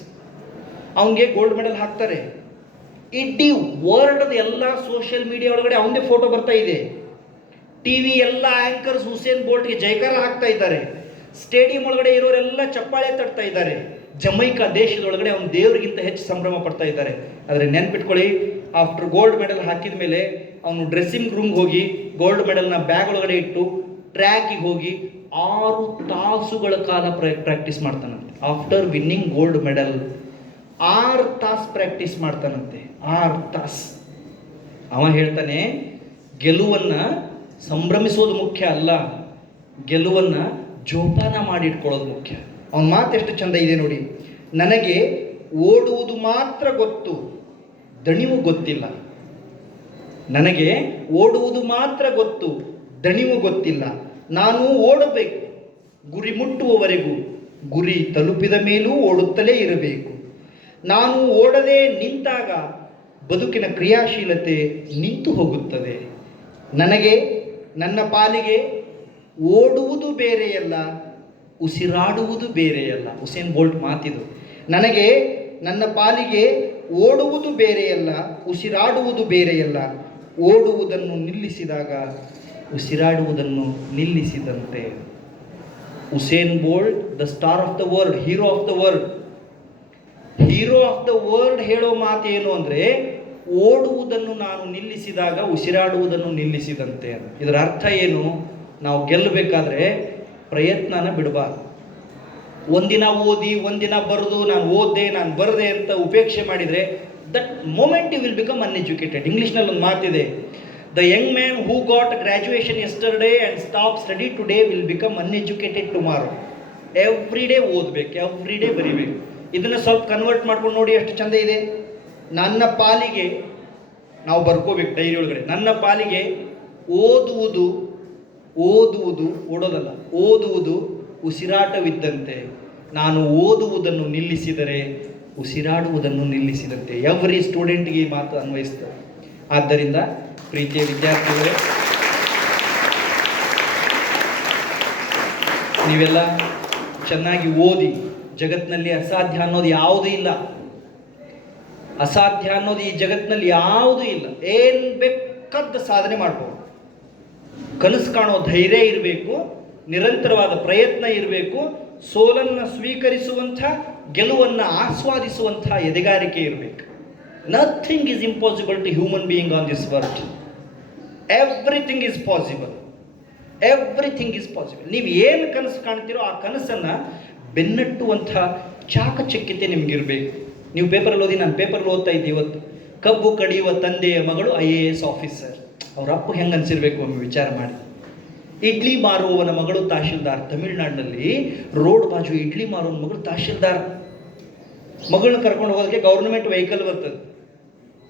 ಅವನಿಗೆ ಗೋಲ್ಡ್ ಮೆಡಲ್ ಹಾಕ್ತಾರೆ. ಇಡೀ ವರ್ಲ್ಡ್ ಎಲ್ಲ ಸೋಷಿಯಲ್ ಮೀಡಿಯಾ ಒಳಗಡೆ ಅವನದೇ ಫೋಟೋ ಬರ್ತಾ ಇದೆ. ಟಿ ವಿ ಎಲ್ಲ ಆ್ಯಂಕರ್ಸ್ ಹುಸೇನ್ ಬೋಲ್ಟ್ಗೆ ಜೈಕಾರ ಹಾಕ್ತಾ ಇದ್ದಾರೆ. ಸ್ಟೇಡಿಯಂ ಒಳಗಡೆ ಇರೋರೆಲ್ಲ ಚಪ್ಪಾಳೆ ತಟ್ತಾ ಇದ್ದಾರೆ. ಜಮೈಕಾ ದೇಶದೊಳಗಡೆ ಅವನು ದೇವರಿಗಿಂತ ಹೆಚ್ಚು ಸಂಭ್ರಮ ಪಡ್ತಾ ಇದ್ದಾರೆ. ಆದರೆ ನೆನ್ಪಿಟ್ಕೊಳ್ಳಿ ಆಫ್ಟರ್ ಗೋಲ್ಡ್ ಮೆಡಲ್ ಹಾಕಿದ ಮೇಲೆ ಅವನು ಡ್ರೆಸ್ಸಿಂಗ್ ರೂಮ್ಗೆ ಹೋಗಿ ಗೋಲ್ಡ್ ಮೆಡಲ್ನ ಬ್ಯಾಗ್ ಒಳಗಡೆ ಇಟ್ಟು ಟ್ರ್ಯಾಕಿಗೆ ಹೋಗಿ ಆರು ತಾಸುಗಳ ಕಾಲ ಪ್ರಾಕ್ಟೀಸ್ ಮಾಡ್ತಾನಂತೆ. ಆಫ್ಟರ್ ವಿನ್ನಿಂಗ್ ಗೋಲ್ಡ್ ಮೆಡಲ್ ಆರು ತಾಸು ಪ್ರಾಕ್ಟೀಸ್ ಮಾಡ್ತಾನಂತೆ. ಆರು ತಾಸು. ಅವ ಹೇಳ್ತಾನೆ, ಗೆಲುವನ್ನು ಸಂಭ್ರಮಿಸೋದು ಮುಖ್ಯ ಅಲ್ಲ, ಗೆಲುವನ್ನು ಜೋಪಾನ ಮಾಡಿಟ್ಕೊಳ್ಳೋದು ಮುಖ್ಯ. ಅವನ ಮಾತು ಎಷ್ಟು ಚಂದ ಇದೆ ನೋಡಿ. ನನಗೆ ಓಡುವುದು ಮಾತ್ರ ಗೊತ್ತು, ದಣಿವು ಗೊತ್ತಿಲ್ಲ. ನನಗೆ ಓಡುವುದು ಮಾತ್ರ ಗೊತ್ತು, ದಣಿವು ಗೊತ್ತಿಲ್ಲ. ನಾನು ಓಡಬೇಕು, ಗುರಿ ಮುಟ್ಟುವವರೆಗೂ, ಗುರಿ ತಲುಪಿದ ಮೇಲೂ ಓಡುತ್ತಲೇ ಇರಬೇಕು. ನಾನು ಓಡದೆ ನಿಂತಾಗ ಬದುಕಿನ ಕ್ರಿಯಾಶೀಲತೆ ನಿಂತು ಹೋಗುತ್ತದೆ. ನನಗೆ, ನನ್ನ ಪಾಲಿಗೆ ಓಡುವುದು ಬೇರೆಯಲ್ಲ, ಉಸಿರಾಡುವುದು ಬೇರೆಯಲ್ಲ. Usain Bolt ಮಾತಿದು. ನನಗೆ, ನನ್ನ ಪಾಲಿಗೆ ಓಡುವುದು ಬೇರೆಯಲ್ಲ, ಉಸಿರಾಡುವುದು ಬೇರೆಯಲ್ಲ. ಓಡುವುದನ್ನು ನಿಲ್ಲಿಸಿದಾಗ ಉಸಿರಾಡುವುದನ್ನು ನಿಲ್ಲಿಸಿದಂತೆ. Usain Bolt, the star of the world, hero of the world. Hero of the world ಹೇಳೋ ಮಾತು ಏನು ಅಂದರೆ, ಓಡುವುದನ್ನು ನಾನು ನಿಲ್ಲಿಸಿದಾಗ ಉಸಿರಾಡುವುದನ್ನು ನಿಲ್ಲಿಸಿದಂತೆ ಇದರ ಅರ್ಥ ಏನು? ನಾವು ಗೆಲ್ಲಬೇಕಾದ್ರೆ ಪ್ರಯತ್ನನ ಬಿಡಬಾರ್ದು. ಒಂದಿನ ಓದಿ, ಒಂದಿನ ಬರೆದು, ನಾನು ಓದ್ದೆ, ನಾನು ಬರದೆ ಅಂತ ಉಪೇಕ್ಷೆ ಮಾಡಿದರೆ that moment you will become uneducated ಇಂಗ್ಲೀಷ್ನಲ್ಲಿ ಒಂದು ಮಾತಿದೆ the young man who got graduation yesterday and stop study today will become uneducated tomorrow every day ಓದಬೇಕು ಎವ್ರಿ ಡೇ ಬರಿಬೇಕು. ಇದನ್ನು ಸ್ವಲ್ಪ ಕನ್ವರ್ಟ್ ಮಾಡ್ಕೊಂಡು ನೋಡಿ ಎಷ್ಟು ಚಂದ ಇದೆ. ನನ್ನ ಪಾಲಿಗೆ, ನಾವು ಬರ್ಕೋಬೇಕು ಡೈರಿ ಒಳಗಡೆ. ನನ್ನ ಪಾಲಿಗೆ ಓದುವುದು ಓದುವುದು ಓಡೋದಲ್ಲ, ಓದುವುದು ಉಸಿರಾಟವಿದ್ದಂತೆ. ನಾನು ಓದುವುದನ್ನು ನಿಲ್ಲಿಸಿದರೆ ಉಸಿರಾಡುವುದನ್ನು ನಿಲ್ಲಿಸಿದಂತೆ. ಎವ್ರಿ ಸ್ಟೂಡೆಂಟ್ಗೆ ಈ ಮಾತು ಅನ್ವಯಿಸ್ತದೆ ಆದ್ದರಿಂದ ಪ್ರೀತಿಯ ವಿದ್ಯಾರ್ಥಿಗಳೇ, ನೀವೆಲ್ಲ ಚೆನ್ನಾಗಿ ಓದಿ ಜಗತ್ತಿನಲ್ಲಿ ಅಸಾಧ್ಯ ಅನ್ನೋದು ಯಾವುದೂ ಇಲ್ಲ. ಅಸಾಧ್ಯ ಅನ್ನೋದು ಈ ಜಗತ್ತಿನಲ್ಲಿ ಯಾವುದೂ ಇಲ್ಲ. ಏನು ಬೇಕಾದ ಸಾಧನೆ ಮಾಡ್ಬೋದು. ಕನಸು ಕಾಣೋ ಧೈರ್ಯ ಇರಬೇಕು, ನಿರಂತರವಾದ ಪ್ರಯತ್ನ ಇರಬೇಕು, ಸೋಲನ್ನು ಸ್ವೀಕರಿಸುವಂಥ, ಗೆಲುವನ್ನು ಆಸ್ವಾದಿಸುವಂಥ ಎದೆಗಾರಿಕೆ ಇರಬೇಕು. Nothing is impossible to human being on this world everything is possible everything is possible ನೀವು ಏನು ಕನಸು ಕಾಣ್ತೀರೋ ಆ ಕನಸನ್ನು ಬೆನ್ನಟ್ಟುವಂಥ ಚಾಕಚಕ್ಯತೆ ನಿಮಗಿರಬೇಕು. ನೀವು ಪೇಪರಲ್ಲಿ ಓದಿ, ನಾನು ಪೇಪರಲ್ಲಿ ಓದ್ತಾ ಇದ್ದೆ ಇವತ್ತು. ಕಬ್ಬು ಕಡಿಯುವ ತಂದೆಯ ಮಗಳು ಐ ಎ ಎಸ್ ಆಫೀಸರ್ ಅವ್ರ ಅಪ್ಪ ಹೆಂಗೆ ಅನಿಸಿರ್ಬೇಕು ಒಮ್ಮೆ ವಿಚಾರ ಮಾಡಿ. ಇಡ್ಲಿ ಮಾರುವವನ ಮಗಳು ತಹಶೀಲ್ದಾರ್. ತಮಿಳ್ನಾಡಿನಲ್ಲಿ ರೋಡ್ ಬಾಜು ಇಡ್ಲಿ ಮಾರುವವನ ಮಗಳು ತಹಶೀಲ್ದಾರ್. ಮಗಳನ್ನ ಕರ್ಕೊಂಡು ಹೋಗೋದಕ್ಕೆ ಗೌರ್ಮೆಂಟ್ ವೆಹಿಕಲ್ ಬರ್ತದೆ.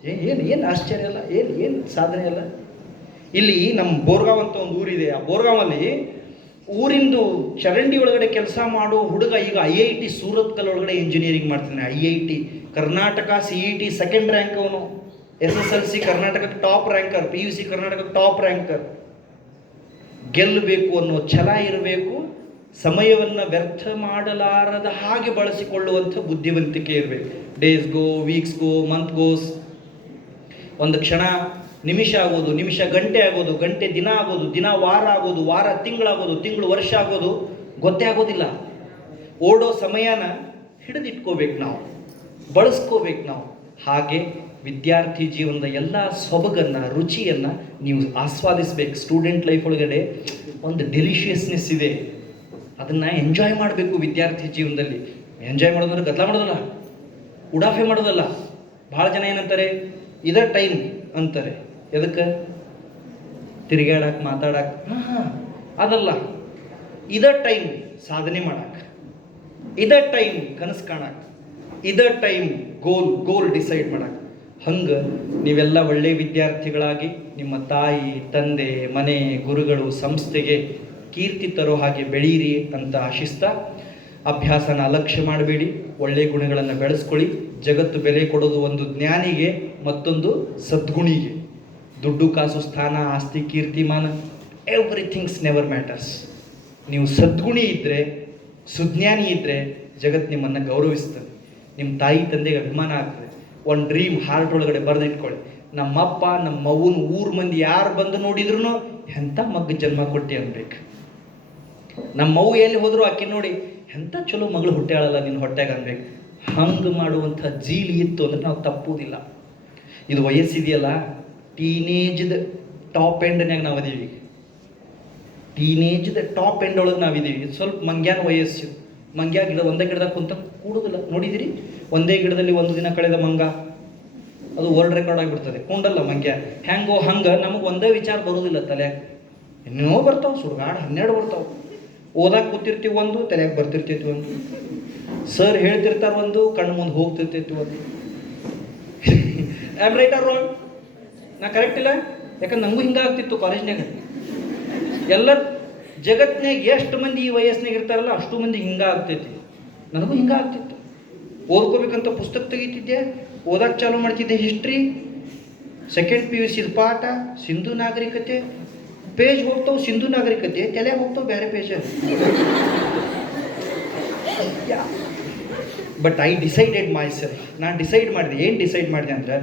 ಏನು ಏನು ಆಶ್ಚರ್ಯ ಅಲ್ಲ? ಏನು ಏನು ಸಾಧನೆ ಅಲ್ಲ? ಇಲ್ಲಿ ನಮ್ಮ ಬೋರ್ಗಾವ್ ಅಂತ ಒಂದು ಊರಿದೆ. ಆ ಬೋರ್ಗಾವಲ್ಲಿ ಊರಿಂದು ಚರಂಡಿ ಒಳಗಡೆ ಕೆಲಸ ಮಾಡೋ ಹುಡುಗ ಈಗ ಐ ಐ ಟಿ ಸೂರತ್ಕಲ್ ಒಳಗಡೆ ಇಂಜಿನಿಯರಿಂಗ್ ಮಾಡ್ತಾನೆ. I I T Karnataka C E T second rank ಅವನು. ಎಸ್ ಎಸ್ ಎಲ್ ಸಿ ಕರ್ನಾಟಕಕ್ಕೆ top ranker P U C ಕರ್ನಾಟಕಕ್ಕೆ ಟಾಪ್ ರ್ಯಾಂಕರ್ ಗೆಲ್ಲಬೇಕು ಅನ್ನೋ ಛಲ ಇರಬೇಕು. ಸಮಯವನ್ನು ವ್ಯರ್ಥ ಮಾಡಲಾರದ ಹಾಗೆ ಬಳಸಿಕೊಳ್ಳುವಂಥ ಬುದ್ಧಿವಂತಿಕೆ ಇರಬೇಕು. Days go weeks go month goes ಒಂದು ಕ್ಷಣ ನಿಮಿಷ ಆಗೋದು, ನಿಮಿಷ ಗಂಟೆ ಆಗೋದು, ಗಂಟೆ ದಿನ ಆಗೋದು, ದಿನ ವಾರ ಆಗೋದು, ವಾರ ತಿಂಗಳಾಗೋದು, ತಿಂಗಳು ವರ್ಷ ಆಗೋದು, ಗೊತ್ತೇ ಆಗೋದಿಲ್ಲ. ಓಡೋ ಸಮಯನ ಹಿಡಿದಿಟ್ಕೋಬೇಕು ನಾವು, ಬಳಸ್ಕೋಬೇಕು ನಾವು. ಹಾಗೆ ವಿದ್ಯಾರ್ಥಿ ಜೀವನದ ಎಲ್ಲ ಸೊಬಗನ್ನು, ರುಚಿಯನ್ನು ನೀವು ಆಸ್ವಾದಿಸ್ಬೇಕು. ಸ್ಟೂಡೆಂಟ್ ಲೈಫ್ ಒಳಗಡೆ ಒಂದು ಡೆಲಿಷಿಯಸ್ನೆಸ್ ಇದೆ. ಅದನ್ನು ಎಂಜಾಯ್ ಮಾಡಬೇಕು ವಿದ್ಯಾರ್ಥಿ ಜೀವನದಲ್ಲಿ. ಎಂಜಾಯ್ ಮಾಡೋದಂದ್ರೆ ಗದ್ದಲ ಮಾಡೋದಲ್ಲ, ಉಡಾಫೆ ಮಾಡೋದಲ್ಲ. ಭಾಳ ಜನ ಏನಂತಾರೆ, ಇದ ಟೈಮ್ ಅಂತಾರೆ. ಎದಕ್ಕೆ? ತಿರುಗಾಡಕ್ಕೆ ಮಾತಾಡಕ್ಕೆ ಹಾಂ ಅದಲ್ಲ. ಇದ ಟೈಮ್ ಸಾಧನೆ ಮಾಡಕ್ಕೆ ಇದ ಟೈಮ್ ಕನಸು ಕಾಣಕ್ಕೆ ಇದ ಟೈಮ್ ಗೋಲ್ ಗೋಲ್ ಡಿಸೈಡ್ ಮಾಡಕ್ಕೆ ಹಂಗೆ ನೀವೆಲ್ಲ ಒಳ್ಳೆ ವಿದ್ಯಾರ್ಥಿಗಳಾಗಿ ನಿಮ್ಮ ತಾಯಿ, ತಂದೆ, ಮನೆ, ಗುರುಗಳು, ಸಂಸ್ಥೆಗೆ ಕೀರ್ತಿ ತರೋ ಹಾಗೆ ಬೆಳೀರಿ ಅಂತ ಆಶಿಸ್ತಾ ಅಭ್ಯಾಸನ ಅಲಕ್ಷ್ಯ ಮಾಡಬೇಡಿ. ಒಳ್ಳೆ ಗುಣಗಳನ್ನು ಬೆಳೆಸ್ಕೊಳ್ಳಿ. ಜಗತ್ತು ಬೆಲೆ ಕೊಡೋದು ಒಂದು ಜ್ಞಾನಿಗೆ ಮತ್ತೊಂದು ಸದ್ಗುಣಿಗೆ. ದುಡ್ಡು ಕಾಸು, ಸ್ಥಾನ, ಆಸ್ತಿ ಕೀರ್ತಿಮಾನ ಎವ್ರಿಥಿಂಗ್ಸ್ ನೆವರ್ ಮ್ಯಾಟರ್ಸ್ ನೀವು ಸದ್ಗುಣಿ ಇದ್ದರೆ ಸುಜ್ಞಾನಿ ಇದ್ದರೆ ಜಗತ್ತು ನಿಮ್ಮನ್ನು ಗೌರವಿಸ್ತದೆ. ನಿಮ್ಮ ತಾಯಿ, ತಂದೆಗೆ ಅಭಿಮಾನ ಆಗ್ತದೆ. ಒಂದು ಡ್ರೀಮ್ ಹಾರ್ಟ್ ಒಳಗಡೆ ಬರೆದಿಟ್ಕೊಳ್ಳಿ ನಮ್ಮಪ್ಪ ನಮ್ಮ ಅವ್ವನ ಊರು ಮಂದಿ ಯಾರು ಬಂದು ನೋಡಿದ್ರು ಎಂಥ ಮಗ್ಗ ಜನ್ಮ ಕೊಟ್ಟಿ ಅನ್ಬೇಕು. ನಮ್ಮ ಅವ್ವ ಎಲ್ಲಿ ಹೋದ್ರು ಆಕೆ ನೋಡಿ ಎಂಥ ಚಲೋ ಮಗಳು ಹುಟ್ಟಾಳಲ್ಲ ನಿನ್ನ ಹೊಟ್ಟೆಗೆ ಅನ್ಬೇಕು. ಹಂಗೆ ಮಾಡುವಂಥ ಜೀಲಿ ಇತ್ತು ಅಂದ್ರೆ ನಾವು ತಪ್ಪುವುದಿಲ್ಲ. ಇದು ವಯಸ್ಸಿದೆಯಲ್ಲ? ಟೀನೇಜ್ದ ಟಾಪ್ ಎಂಡ್ನ್ಯಾಗ ನಾವು ಅದೀವಿ ಟೀನೇಜ್ದ ಟಾಪ್ ಎಂಡ್ ಒಳಗೆ ಇದು ಸ್ವಲ್ಪ ಮಂಗ್ಯಾನ ವಯಸ್ಸು. ಮಂಗ್ಯ ಗಿಡ ಒಂದೇ ಗಿಡದಾಗ ಕುಂತ ಕೂಡುದಿಲ್ಲ. ನೋಡಿದಿರಿ? ಒಂದೇ ಗಿಡದಲ್ಲಿ ಒಂದು ದಿನ ಕಳೆದ ಮಂಗ. ಅದು ವರ್ಲ್ಡ್ ರೆಕಾರ್ಡ್ ಆಗಿಬಿಡ್ತದೆ. ಕುಂಡಲ್ಲ ಮಂಗ್ಯ. ಹೆಂಗೋ ಹಂಗೆ ನಮಗೆ ಒಂದೇ ವಿಚಾರ ಬರೋದಿಲ್ಲ ತಲೆಯಾಗ. ಇನ್ನೂ ಬರ್ತಾವೆ ಸುಡ್ಗಾಡು ಹನ್ನೆರಡು ಬರ್ತಾವೆ. ಓದಾಕ ಕೂತಿರ್ತೀವಿ ಒಂದು, ತಲೆಯಾಗ ಬರ್ತಿರ್ತೈತಿ ಒಂದು. ಸರ್ ಹೇಳ್ತಿರ್ತಾರೆ ಒಂದು, ಕಣ್ಣು ಮುಂದೆ ಹೋಗ್ತಿರ್ತೈತಿ ಒಂದು. ಆಮ್ ರೈಟ್ ಆರ್ ರಾಂಗ್ ನಾ ಕರೆಕ್ಟ್ ಇಲ್ಲ? ಯಾಕಂದ್ರೆ ನಂಗೂ ಹಿಂಗೆ ಆಗ್ತಿತ್ತು ಕಾಲೇಜ್ನಾಗ ಎಲ್ಲ ಜಗತ್ನಾಗ ಎಷ್ಟು ಮಂದಿ ಈ ವಯಸ್ಸಿನಾಗ ಇರ್ತಾರಲ್ಲ, ಅಷ್ಟು ಮಂದಿ ಹಿಂಗೆ ಆಗ್ತೈತಿ ನನಗೂ ಹಿಂಗೆ ಆಗ್ತಿತ್ತು ಓದ್ಕೋಬೇಕಂತ ಪುಸ್ತಕ ತೆಗಿತಿದ್ದೆ ಓದಕ್ಕೆ ಚಾಲು ಮಾಡ್ತಿದ್ದೆ history second P U C ಪಾಠ, ಸಿಂಧು ನಾಗರಿಕತೆ. ಪೇಜ್ ಹೋಗ್ತಾವೆ, ಸಿಂಧು ನಾಗರಿಕತೆ. ತಲೆ ಹೋಗ್ತಾವೆ ಬೇರೆ page but I decided myself ನಾನು ಡಿಸೈಡ್ ಮಾಡಿದೆ. ಏನು ಡಿಸೈಡ್ ಮಾಡಿದೆ ಅಂದ್ರೆ,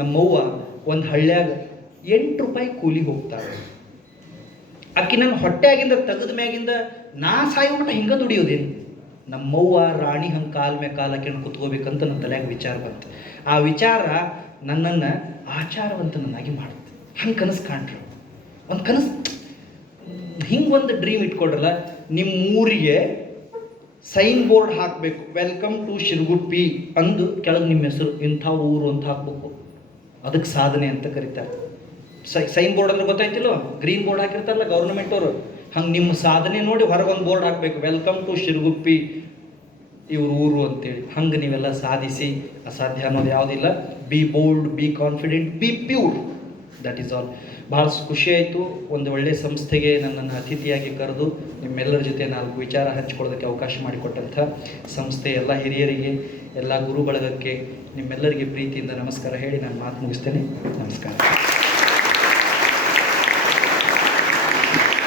ನಮ್ಮವ್ವ ಒಂದು ಹಳ್ಳ್ಯಾಗ ಎಂಟು ರೂಪಾಯಿ ಕೂಲಿ ಹೋಗ್ತಾರೆ. ಅಕ್ಕಿ ನನ್ನ ಹೊಟ್ಟೆಯಾಗಿಂದ ತೆಗೆದ ಮ್ಯಾಗಿಂದ ನಾ ಸಾಯೋ ಮಟ್ಟ ಹಿಂಗೆ ದುಡಿಯೋದೇನು? ನಮ್ಮವ್ವ ರಾಣಿ ಹಂಗೆ ಕಾಲ್ ಮೇ ಕಾಲು ಹಾಕೊಂಡು ಕುತ್ಕೋಬೇಕಂತ ನನ್ನ ತಲೆಯಾಗ ವಿಚಾರ ಬಂತು. ಆ ವಿಚಾರ ನನ್ನನ್ನು ಆಚಾರವಂತನನ್ನಾಗಿ ಮಾಡುತ್ತೆ ಹಂಗೆ ಕನಸು ಕಾಣ್ರಿ ಒಂದು ಕನಸು ಹಿಂಗೆ ಒಂದು ಡ್ರೀಮ್ ಇಟ್ಕೊಡ್ರಲ್ಲ ನಿಮ್ಮ ಊರಿಗೆ ಸೈನ್ ಬೋರ್ಡ್ ಹಾಕಬೇಕು. ವೆಲ್ಕಮ್ ಟು ಶಿರಗುಪ್ಪಿ ಅಂದು ಕೆಳಗೆ ನಿಮ್ಮ ಹೆಸರು ಇಂಥ ಊರು ಅಂತ ಹಾಕ್ಬೇಕು. ಅದಕ್ಕೆ ಸಾಧನೆ ಅಂತ ಕರೀತಾರೆ. ಸೈ, ಸೈನ್ ಬೋರ್ಡ್ ಅಂದ್ರೆ ಗೊತ್ತಾಯ್ತಿಲ್ಲೋ ಗ್ರೀನ್ ಬೋರ್ಡ್ ಹಾಕಿರ್ತಾರಲ್ಲ ಗೌರ್ಮೆಂಟ್ ಅವರು. ಹಂಗೆ ನಿಮ್ಮ ಸಾಧನೆ ನೋಡಿ ಹೊರಗೊಂದು ಬೋರ್ಡ್ ಹಾಕ್ಬೇಕು. ವೆಲ್ಕಮ್ ಟು ಶಿರುಗುಪ್ಪಿ ಇವ್ರ ಊರು ಅಂತೇಳಿ. ಹಂಗೆ ನೀವೆಲ್ಲ ಸಾಧಿಸಿ, ಅಸಾಧ್ಯ ಅನ್ನೋದು ಯಾವುದಿಲ್ಲ. Be bold be confident be pure that is all ಭಾಳ ಖುಷಿಯಾಯಿತು ಒಂದು ಒಳ್ಳೆಯ ಸಂಸ್ಥೆಗೆ ನನ್ನನ್ನು ಅತಿಥಿಯಾಗಿ ಕರೆದು ನಿಮ್ಮೆಲ್ಲರ ಜೊತೆ ನಾಲ್ಕು ವಿಚಾರ ಹಂಚ್ಕೊಳ್ಳೋದಕ್ಕೆ ಅವಕಾಶ ಮಾಡಿಕೊಟ್ಟಂಥ ಸಂಸ್ಥೆ ಎಲ್ಲ ಹಿರಿಯರಿಗೆ, ಎಲ್ಲ ಗುರು ಬಳಗಕ್ಕೆ ನಿಮ್ಮೆಲ್ಲರಿಗೆ ಪ್ರೀತಿಯಿಂದ ನಮಸ್ಕಾರ ಹೇಳಿ ನಾನು ಮಾತು ಮುಗಿಸ್ತೇನೆ. ನಮಸ್ಕಾರ.